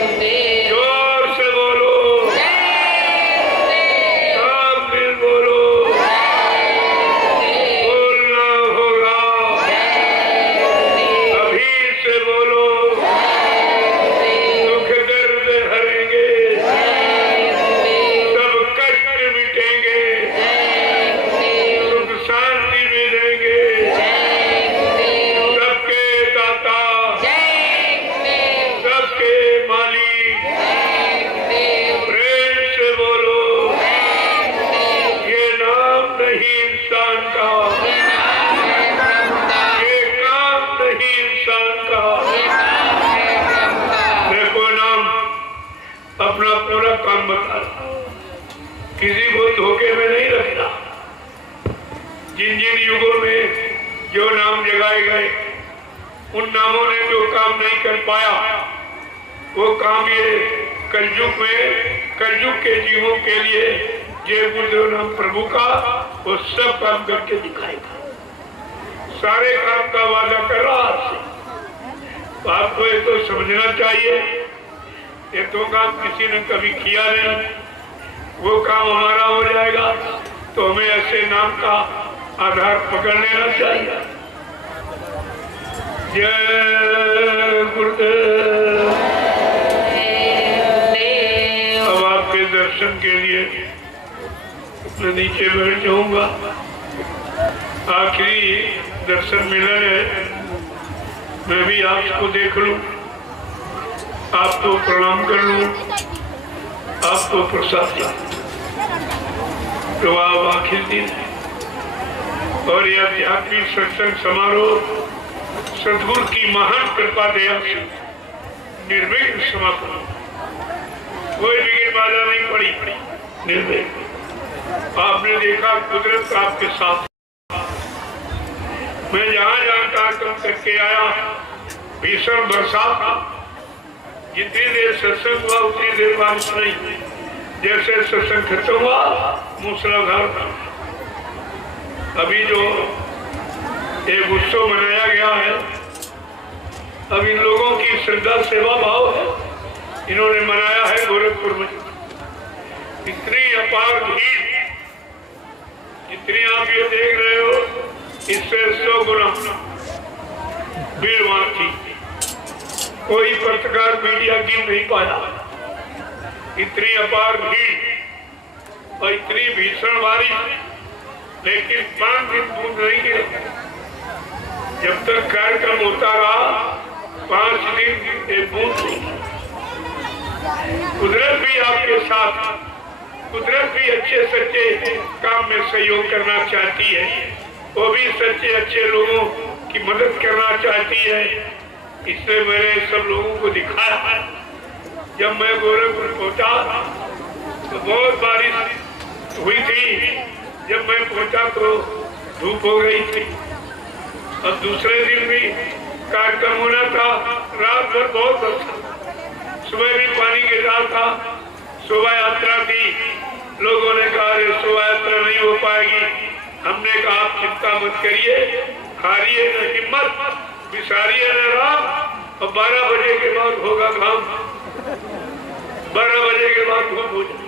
गुरुदेव, जोर से बोलो, सब मिल बोलो, बोलना होगा। अभी से बोलो, दुख दर्द हरेंगे, सब कष्ट मिटेंगे, सुख शांति मिलेंगे। सबके दाता, सबके मालिक, प्रेम से बोलो। ये नाम नहीं इंसान का, ये काम नहीं इंसान का। देखो, नाम अपना पूरा काम बता रहा, किसी को धोखे में नहीं रखना। जिन जिन युगों में जो नाम जगाए गए, उन नामों ने जो काम नहीं कर पाया, वो काम ये कलयुग में, कलयुग के जीवों के लिए जय गुरुदेव नाम प्रभु का, वो सब काम करके दिखाएगा। सारे काम का वादा कर रहा आपसे। तो आपको ये तो समझना चाहिए, ये तो काम किसी ने कभी किया नहीं, वो काम हमारा हो जाएगा। तो हमें ऐसे नाम का आधार पकड़ लेना चाहिए। जय गुरुदेव। अब आपके दर्शन के लिए मैं नीचे बैठ जाऊंगा। आखिरी दर्शन मिलन है, मैं भी आपको देख लूं, आपको प्रणाम कर लूं, आपको प्रसाद तो आप आखिर दिन और यह आध्यात्मिक सत्संग समारोह सदगुरु की महान कृपा दया से निर्विघ्न समाप्त हो। कोई विघ्न बाधा नहीं पड़ी, निर्विघ्न। आपने देखा कुदरत आपके साथ। मैं जहां जहां कार्यक्रम करके आया, भीषण बरसात था। जितनी देर सत्संग हुआ उतनी देर बारिश नहीं। जैसे सत्संग खत्म हुआ मूसलाधार था। अभी जो एक उत्सव मनाया गया है, अब इन लोगों की श्रद्धा सेवा भाव है, इन्होंने मनाया है गोरखपुर में। इतनी अपार भीड़, जितनी आप ये देख रहे हो, इससे 100 गुना भीड़ वहां थी। कोई पत्रकार मीडिया गिन नहीं पाया। इतनी अपार भीड़ और इतनी भीषण बारिश, लेकिन 5 दिन बूंद नहीं गिरे। जब तक कार्यक्रम होता रहा 5 दिन एक बूंद नहीं। कुदरत भी आपके साथ, कुदरत भी अच्छे सच्चे काम में सहयोग करना चाहती है। वो भी सच्चे अच्छे लोगों की मदद करना चाहती है। इसलिए मैंने सब लोगों को दिखाया। जब मैं गोरखपुर पहुंचा तो बहुत बारिश हुई थी। जब मैं पहुंचा तो धूप हो गई थी। और दूसरे दिन भी कार्यक्रम होना था। रात भर बहुत अच्छा, सुबह भी पानी गिर रहा था। शोभा यात्रा थी। लोगों ने कहा शोभा यात्रा नहीं हो पाएगी। हमने कहा आप चिंता मत करिए, हारिए न हिम्मत, विसारिए न राम। और 12 बजे के बाद होगा काम। 12 बजे के बाद धूप हो जाए।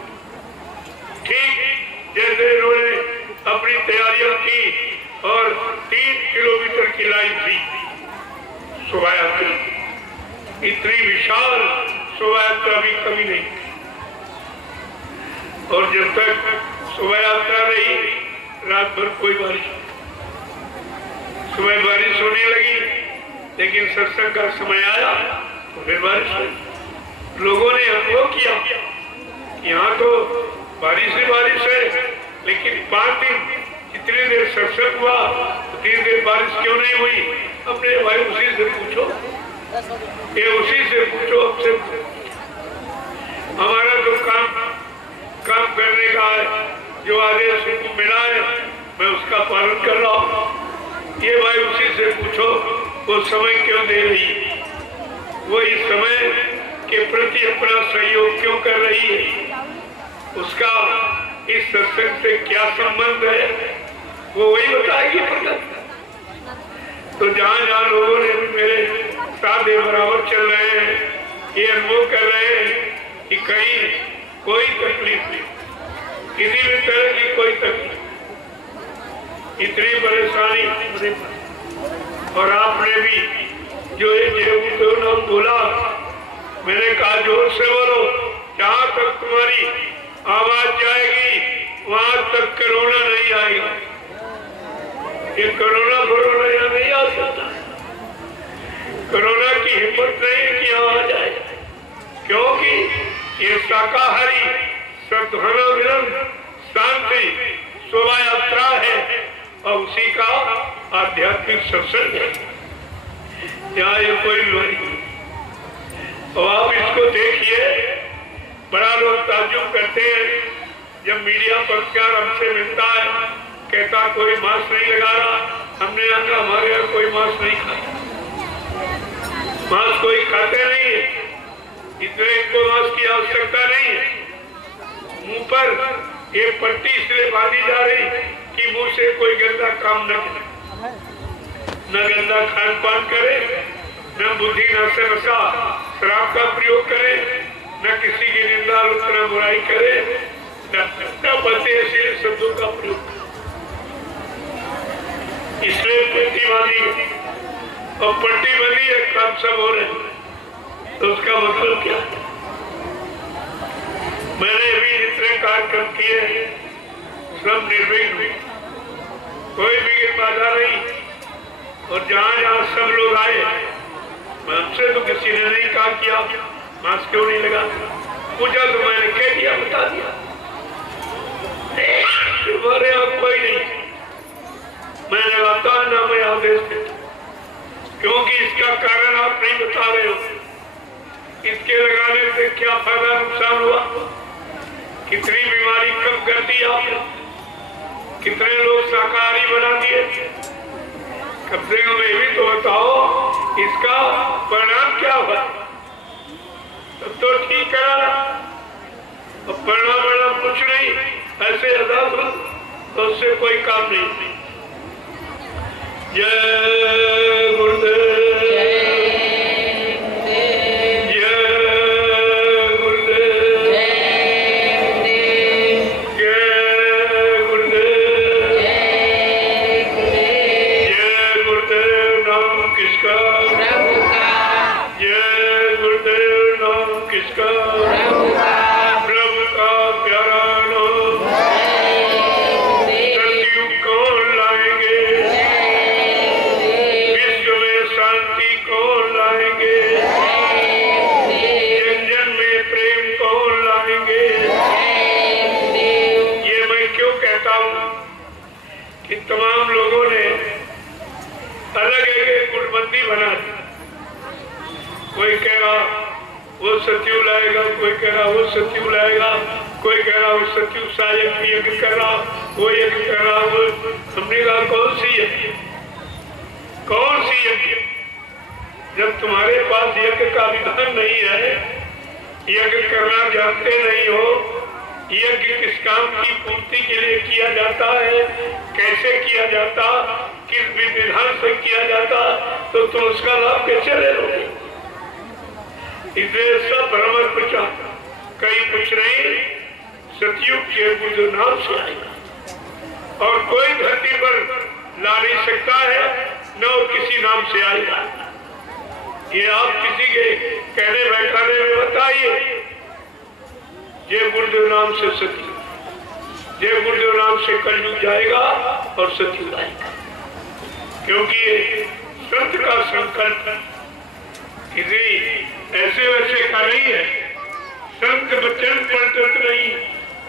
ठीक जैसे इन्होंने अपनी तैयारियां की और 3 किलोमीटर की लाइन थी शोभा यात्रा। इतनी विशाल शोभा यात्रा भी कभी नहीं। और जब तक शोभा यात्रा रही, रात भर कोई बारिश नहीं। सुबह बारिश होने लगी, लेकिन सत्संग का समय आया तो फिर बारिश हुई। लोगों ने अनुभव किया, यहाँ तो बारिश ही बारिश है, लेकिन 5 दिन जितनी देर सत्संग हुआ उतनी देर बारिश क्यों नहीं हुई? अपने भाई उसी से पूछो, ये उसी से पूछो, हमसे। हमारा तो काम करने का है, जो आदेश उनको मिला है मैं उसका पालन कर रहा हूँ। ये भाई उसी से पूछो वो समय क्यों दे रही है, वो इस समय के प्रति अपना सहयोग क्यों कर रही है, उसका इस सत्संग से क्या संबंध है, वो वही बताएगी प्रकट। तो जहाँ जहाँ लोगों ने भी मेरे साधे बराबर चल रहे हैं, ये अनुभव कर रहे हैं कि कहीं कोई तकलीफ नहीं, किसी भी तरह की कोई तकलीफ, इतनी परेशानी। और आपने भी जो ये नाम बोला, मैंने कहा जोर से बोलो, जहाँ तक तुम्हारी आवाज जाएगी वहां तक कोरोना नहीं आएगा। ये कोरोना यहाँ नहीं आ सकता। कोरोना की हिम्मत नहीं है कि यहाँ आ जाए, क्योंकि ये शाकाहारी सद्भावना मिलन शांति शोभा यात्रा है और उसी का आध्यात्मिक सत्संग है। यहाँ ये कोई नहीं। और आप इसको देखिए, बड़ा लोग ताज्जुब करते हैं जब मीडिया पत्रकार हमसे मिलता है, कहता कोई मास्क नहीं लगा रहा। हमने कहा हमारे यहाँ कोई मास्क नहीं खाता, मास्क कोई खाते नहीं है, इसलिए इनको मास्क की आवश्यकता नहीं है। मुंह पर ये पट्टी इसलिए बांधी जा रही कि मुंह से कोई गंदा काम न करे, न गंदा खान पान करे, न बुद्धि न से नशा शराब का प्रयोग करे, न किसी की निंदा आलोचना बुराई करे, न बदते ऐसे शब्दों का प्रयोग और पट्टी बनी है, काम सब हो रहे हैं, तो उसका मतलब क्या है? मैंने भी जितने कार्यक्रम किए सब निर्विघ्न, कोई भी बाधा नहीं। और जहाँ जहाँ सब लोग आए, हमसे तो किसी ने नहीं कहा कि आप मास्क क्यों नहीं लगा, पूछा तो मैंने कह दिया, बता दिया। तुम्हारे यहाँ कोई नहीं, मैं लगाता ना मैं आदेश देता, क्योंकि इसका कारण आप नहीं बता रहे हो। इसके लगाने से क्या फायदा नुकसान हुआ, कितनी बीमारी कम कर दी आपने, कितने लोग शाकाहारी बना दिए। कम से कम ये भी तो बताओ इसका परिणाम क्या हुआ। तब तो ठीक करा, अब परिणाम कुछ नहीं, ऐसे अदा तो उससे कोई काम नहीं। जय गुरुदेव, तमाम लोगों ने अलग एक गुटबंदी बना दी। कोई कह रहा वो सचिव लाएगा, कोई कह रहा वो सचिव लाएगा, कोई कह रहा वो सचिव सहायक यज्ञ कर रहा, वो यज्ञ कर रहा, वो। हमने कहा कौन सी यज्ञ, कौन सी यज्ञ? जब तुम्हारे पास यज्ञ का विधान नहीं है, यज्ञ करना जानते नहीं हो, यज्ञ किस काम की पूर्ति के लिए किया जाता है, कैसे किया जाता, किस विधान से किया जाता, तो तुम उसका लाभ कैसे ले लोगे? इसलिए सब भ्रमण पूछा, कहीं कुछ नहीं, सतयुग के बुद्ध नाम से आएगा और कोई धरती पर ला नहीं सकता है, न और किसी नाम से आएगा। ये आप किसी के कहने बैठाने में बताइए। जय गुरुदेव नाम से सतयुग, जय गुरुदेव नाम से कलयुग जाएगा और सतयुग आएगा, क्योंकि ये संत का संकल्प किसी ऐसे वैसे का नहीं है। संत वचन पलटत नहीं,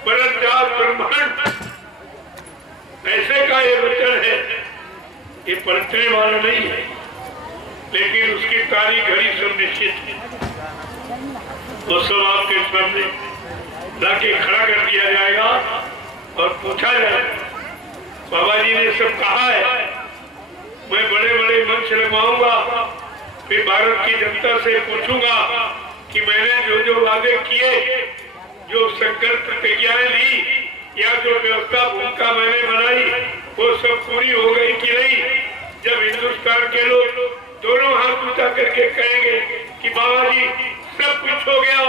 परत जात ब्रह्मांड, ऐसे का ये वचन है, ये पलटने वाला नहीं है। लेकिन उसकी तारीख घड़ी सब निश्चित है, वो सब आपके सामने लाके खड़ा कर दिया जाएगा और पूछा जाए, बाबा जी ने सब कहा है, मैं बड़े बड़े मंच लगवाऊंगा, फिर भारत की जनता से पूछूंगा कि मैंने जो जो वादे किए, जो संकल्प प्रतिज्ञाएं ली, या जो व्यवस्था भूमिका मैंने बनाई, वो सब पूरी हो गई कि नहीं। जब हिंदुस्तान के लोग दोनों हाथ ऊंचा करके कहेंगे कि बाबा जी सब कुछ हो गया,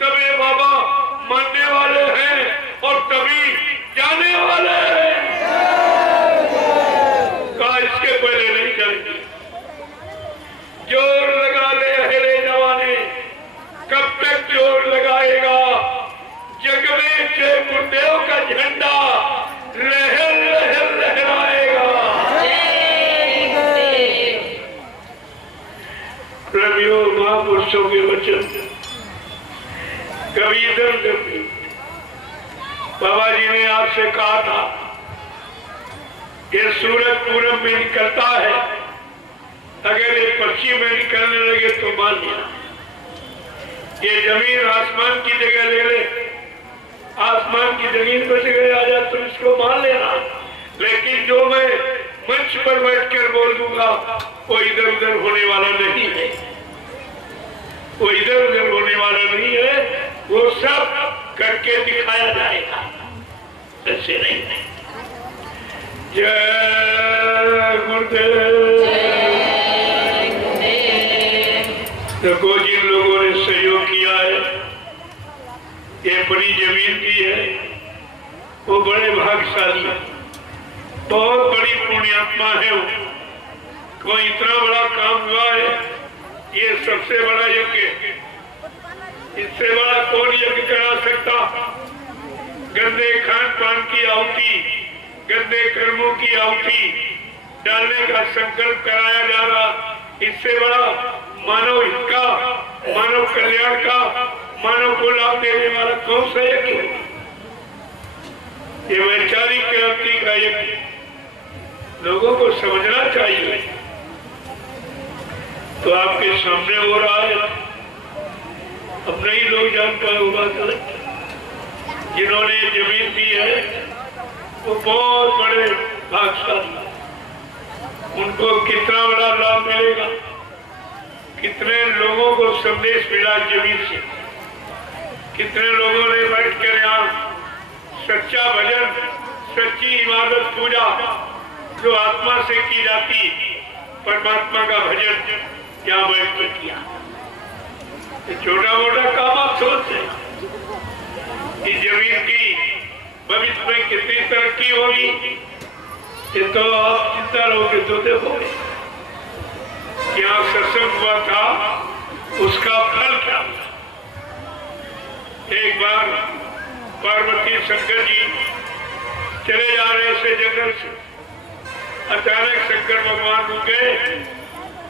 तब ये बाबा मानने वाले हैं और तभी जाने वाले हैं। कहा इसके पहले नहीं चलेंगे। जोर लगा ले अहले जवाने, कब तक जोर लगाएगा? जग में जय गुरुदेव का झंडा लहर लहर लहराएगा। प्रभु महापुरुषों के वचन कभी इधर कभी बाबा जी ने आपसे कहा था, ये सूरज पूरब में निकलता है, अगर ये पश्चिम में निकलने लगे तो मान लिया। ये जमीन आसमान की जगह ले ले, आसमान की जमीन पर जगह आ जाए तो इसको मान लेना। लेकिन जो मैं मंच पर बैठकर बोल दूंगा वो इधर उधर होने वाला नहीं है, वो इधर उधर होने वाला नहीं है, वो सब करके दिखाया जाएगा, ऐसे नहीं। जय गुरुदेव। देखो जिन लोगों ने सहयोग किया है, ये बड़ी जमीन दी है, वो बड़े भाग्यशाली, बहुत बड़ी पुण्यात्मा है वो। कोई इतना बड़ा काम हुआ है, ये सबसे बड़ा यज्ञ है। इससे बड़ा कौन यज्ञ करा सकता? गंदे खान पान की आहुति, गंदे कर्मों की आहुति डालने का संकल्प कराया जा रहा, इससे बड़ा मानव हित का, मानव कल्याण का, मानव को लाभ देने वाला कौन सा यज्ञ है? ये वैचारिक क्रांति का यज्ञ लोगों को समझना चाहिए। तो आपके सामने हो रहा है, अब नहीं लोग जान पाए होगा। जिन्होंने जमीन दी है वो बहुत बड़े भागशाली, उनको कितना बड़ा लाभ मिलेगा, कितने लोगों को संदेश मिला जमीन से, कितने लोगों ने बैठकर यहाँ सच्चा भजन, सच्ची इबादत, पूजा जो आत्मा से की जाती, परमात्मा का भजन यहाँ बैठ कर किया। छोटा मोटा काम आप सोचते हैं कि जमीन की भविष्य में कितनी तरक्की होगी, ये तो आप चिंता रहोगे तो देखोगे। यहाँ सत्संग हुआ था, उसका फल क्या था? एक बार पार्वती शंकर जी चले जा रहे थे जंगल से, अचानक शंकर भगवान रुक गए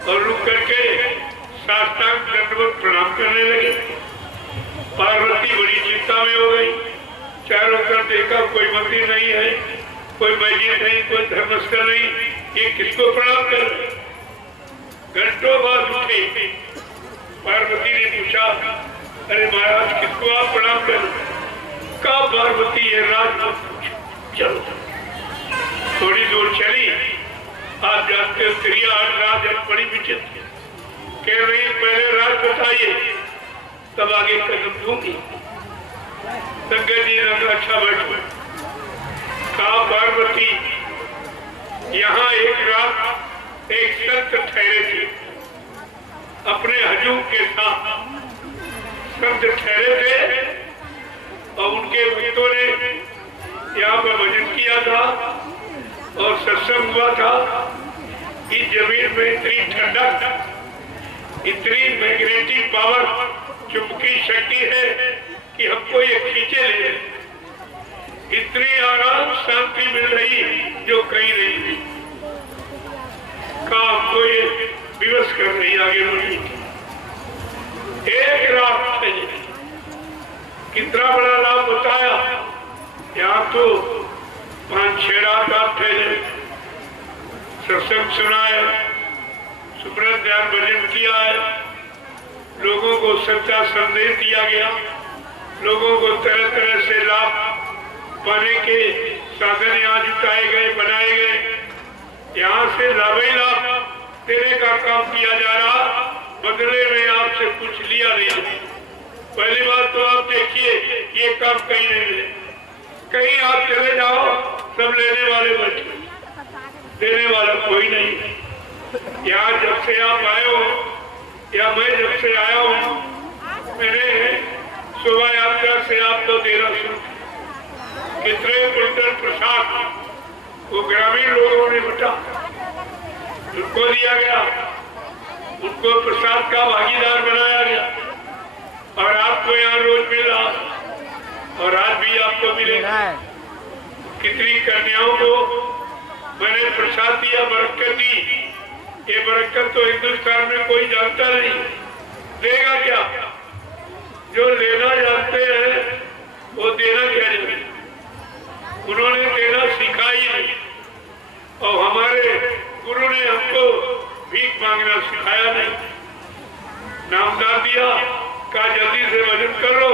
और रुक करके साष्टांग दंडवत प्रणाम करने लगे। पार्वती बड़ी चिंता में हो गई, चारों तरफ देखा कोई मंदिर नहीं है, कोई मस्जिद नहीं, कोई धर्मस्थल नहीं, ये किसको प्रणाम कर रहे? घंटों बाद उठे, पार्वती ने पूछा, अरे महाराज किसको आप प्रणाम कर रहे? कहा पार्वती ये राज मत पूछो, चलो। थोड़ी दूर चली, आप जानते हो स्त्रियां राज बड़ी विचित्र कह रही, पहले राज बताइए तब आगे कदम दूंगी। शंकर जी ने कहा अच्छा बैठो। कहा पार्वती यहाँ एक रात एक संत ठहरे थे, अपने हजूम के साथ संत ठहरे थे और उनके भक्तों ने यहाँ पर भजन किया था और सत्संग हुआ था। इस जमीन में इतनी ठंडक, इतनी मैग्नेटिक पावर, चुंबकीय शक्ति है कि हमको ये खींचे ले, इतनी आराम शांति मिल रही जो कहीं नहीं थी। काम को ये विवश कर रही आगे बढ़ी। एक रात है, कितना बड़ा लाभ बताया। यहाँ तो 5-6 रात आप ठहरे, सत्संग सुना है, सुमरन ध्यान भजन किया है, लोगों को सच्चा संदेश दिया गया, लोगों को तरह तरह से लाभ पाने के साधन यहाँ जुटाए गए, बनाए गए। यहाँ से लाभ ही लाभ देने का काम किया जा रहा, बदले में आपसे कुछ लिया नहीं। पहली बात तो आप देखिए, ये काम कहीं नहीं मिले। कहीं आप चले जाओ, सब लेने वाले बच्चे, देने वाला कोई नहीं। यहाँ जब से आप आए हो, या मैं जब से आया हूँ, मैंने शोभा यात्रा से आपको देना शुरू। कितने कुंटल प्रसाद वो ग्रामीण लोगों ने बटा, उनको दिया गया, उनको प्रसाद का भागीदार बनाया गया और आपको यहाँ रोज मिल रहा और आज भी आपको मिलेगा। कितनी कन्याओं को मैंने प्रसाद दिया, बरकत दी। ये बरकत तो हिंदुस्तान में कोई जानता नहीं, देगा क्या? जो लेना जानते हैं वो देना क्या जानते, उन्होंने देना सीखा ही नहीं। और हमारे गुरु ने हमको भीख मांगना सिखाया नहीं। नामदान दिया, कहा जल्दी से भजन करो,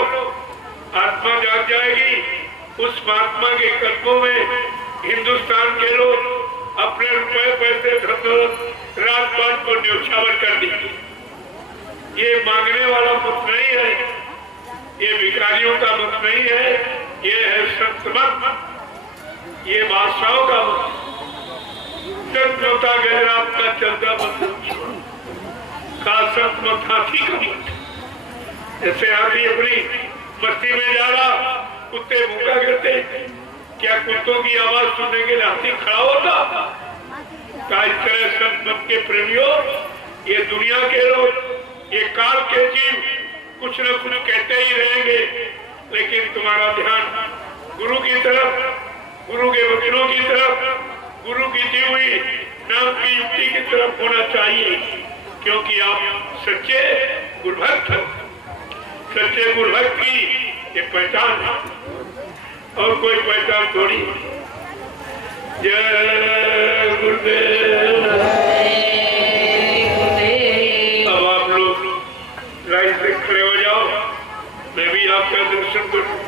आत्मा जाग जाएगी। उस महात्मा के कदमों में हिंदुस्तान के लोग अपने रुपए पैसे रात पात को न्यौछावर कर दीजिए। ये मांगने वाला मत नहीं है, ये भिखारियों का मत नहीं है, ये है संत मत, ये बादशाहों का मत। चौथा गहरात का चलता मत का संत मत, हाथी का मत। जैसे हाथी अपनी मस्ती में जा रहा, कुत्ते भूखा करते, क्या कुत्तों की आवाज सुनने के लिए हाथी खड़ा होता? तो इस तरह संत मत के प्रेमियों, ये दुनिया के लोग, ये काल के जीव कुछ न कुछ कहते ही रहेंगे, लेकिन तुम्हारा ध्यान गुरु की तरफ, गुरु के वचनों की तरफ, गुरु की दी हुई नाम की युक्ति की तरफ होना चाहिए, क्योंकि आप सच्चे गुरुभक्त हो। सच्चे गुरुभक्त की ये पहचान है और कोई पहचान थोड़ी। जय गुरुदेव। अब आप लोग लाइन से खड़े हो जाओ, मैं भी आपका दर्शन करूं।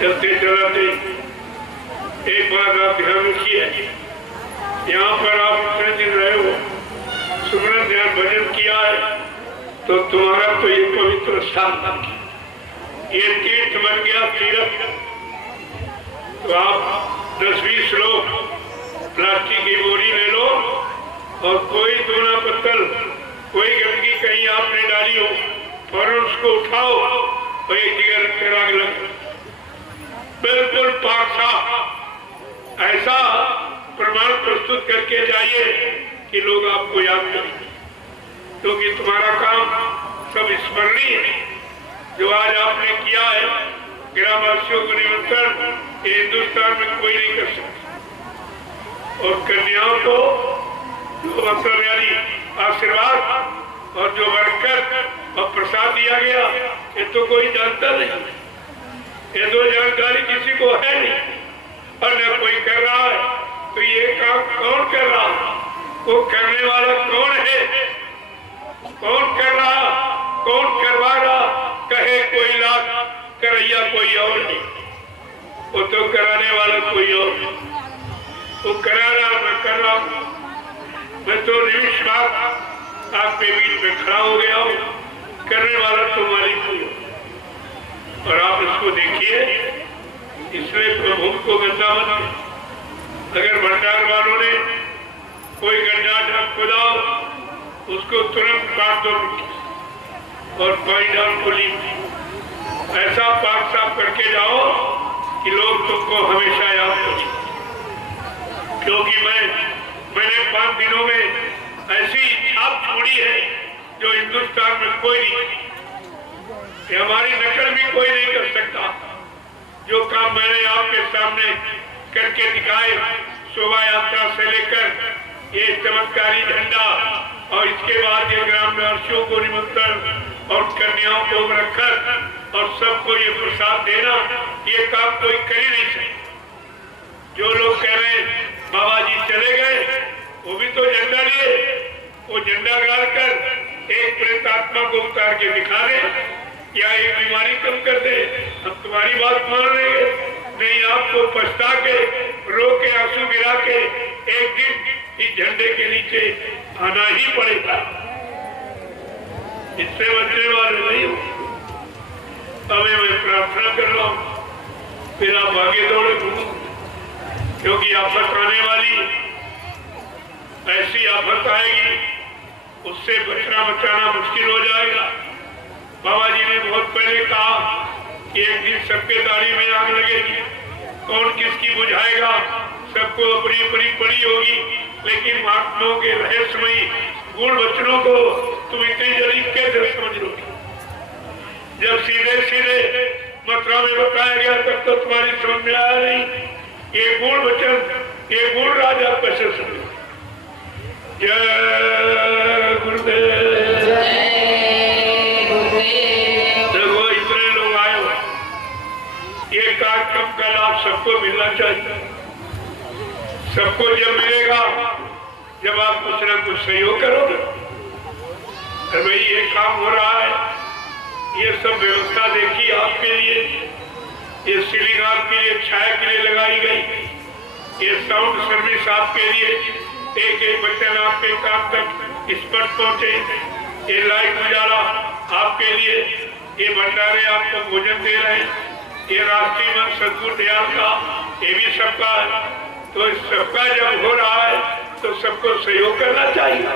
चलते चलाते एक बार आप ध्यान रखिए, यहाँ पर आप इतने दिन रहे हो, सुमरन ध्यान भजन किया है, तो तुम्हारा तो ये पवित्र स्थान, ये तीर्थ बन गया, तीर्थ। तो आप 10-20 लोग प्लास्टिक की बोरी ले लो और कोई दोना पत्तल, कोई गंदगी कहीं आपने डाली हो, फौरन उसको उठाओ और एक जगह रख कर आग लगा, बिल्कुल पाक साफ। ऐसा प्रमाण प्रस्तुत करके जाइए कि लोग आपको याद करें, क्योंकि तुम्हारा काम सब स्मरणीय है जो आज आपने किया है। ग्रामवासियों को निमंत्रण हिंदुस्तान में कोई नहीं कर सकता, और कन्याओं को जो मतलब यानी आशीर्वाद और जो बरकत और प्रसाद दिया गया, ये तो कोई जानता नहीं, ये तो जानकारी किसी को है नहीं, और न कोई कर रहा है। तो ये काम कौन कर रहा, वो करने वाला कौन है, कौन कर रहा, कौन करवा रहा, कहे कोई लाख करैया कोई और नहीं, वो तो कराने वाला कोई और नहीं। वो करा रहा, मैं कर रहा हूं, मैं तो निमिष बाद आपके बीच में खड़ा हो गया हूं, करने वाला तो मालिक कोई हो। और आप इसको देखिए, इसमें प्रभु को गंदा मत। अगर भंडार वालों ने कोई गड्ढा खोदा, उसको तुरंत काट दो और पानी डाल को लीप। ऐसा पाक साफ करके जाओ कि लोग तुमको हमेशा याद करें, क्योंकि मैंने 5 दिनों में ऐसी छाप छोड़ी है जो हिंदुस्तान में कोई नहीं, हमारी नकल भी कोई नहीं कर सकता। जो काम मैंने आपके सामने करके दिखाए, शोभा यात्रा से लेकर ये चमत्कारी झंडा, और इसके बाद ये ग्रामवासियों को निमंत्रण और कन्याओं को रखकर और सबको ये प्रसाद देना, ये काम कोई कर ही नहीं सकता। जो लोग कह रहे हैं बाबा जी चले गए, वो भी तो झंडा लिए, वो झंडा गाड़ कर एक प्रेतात्मा को उतार के दिखा रहे, या एक बीमारी कम कर दे, हम तुम्हारी बात मान लेंगे। नहीं, आपको पछता के, रो के, आंसू गिरा के एक दिन इस झंडे के नीचे आना ही पड़ेगा, इससे बचने वाले नहीं हो। अभी मैं प्रार्थना कर रहा हूँ, फिर आप आगे दौड़े, क्योंकि आफत आने वाली, ऐसी आफत आएगी, उससे बचाना मुश्किल हो जाएगा। बाबा जी ने बहुत पहले कहा कि एक दिन सबके दाढ़ी में आग लगेगी, कौन किसकी बुझाएगा, सबको अपनी अपनी पड़ी होगी, लेकिन महात्माओं के रहस्यमयी गुण वचनों को तुम इतनी जल्दी कैसे समझ लोगे? जब सीधे सीधे मथुरा में बताया गया तब तो तुम्हारी समझ में आया नहीं। ये गुण वचन, ये गुण राजा कैसे समझे? जय गुरुदेव। देखो इतने लोग आए हो, ये कार्यक्रम का लाभ सबको मिलना चाहिए। सबको जब मिलेगा जब आप कुछ न कुछ सहयोग करोगे। भाई ये काम हो रहा है, ये सब व्यवस्था देखी आपके लिए, ये सीलिंग आपके लिए, छाया के लिए लगाई गई, ये साउंड सर्विस आपके लिए, एक एक बच्चन आपके काम तक स्पष्ट पहुंचे, ये लाइट उजाला आपके लिए, ये भंडारे आपको भोजन दे रहे हैं, ये राष्ट्रीय मंच सदगुरु दयाल का, ये भी सबका है। तो इस सबका जब हो रहा है तो सबको सहयोग करना चाहिए।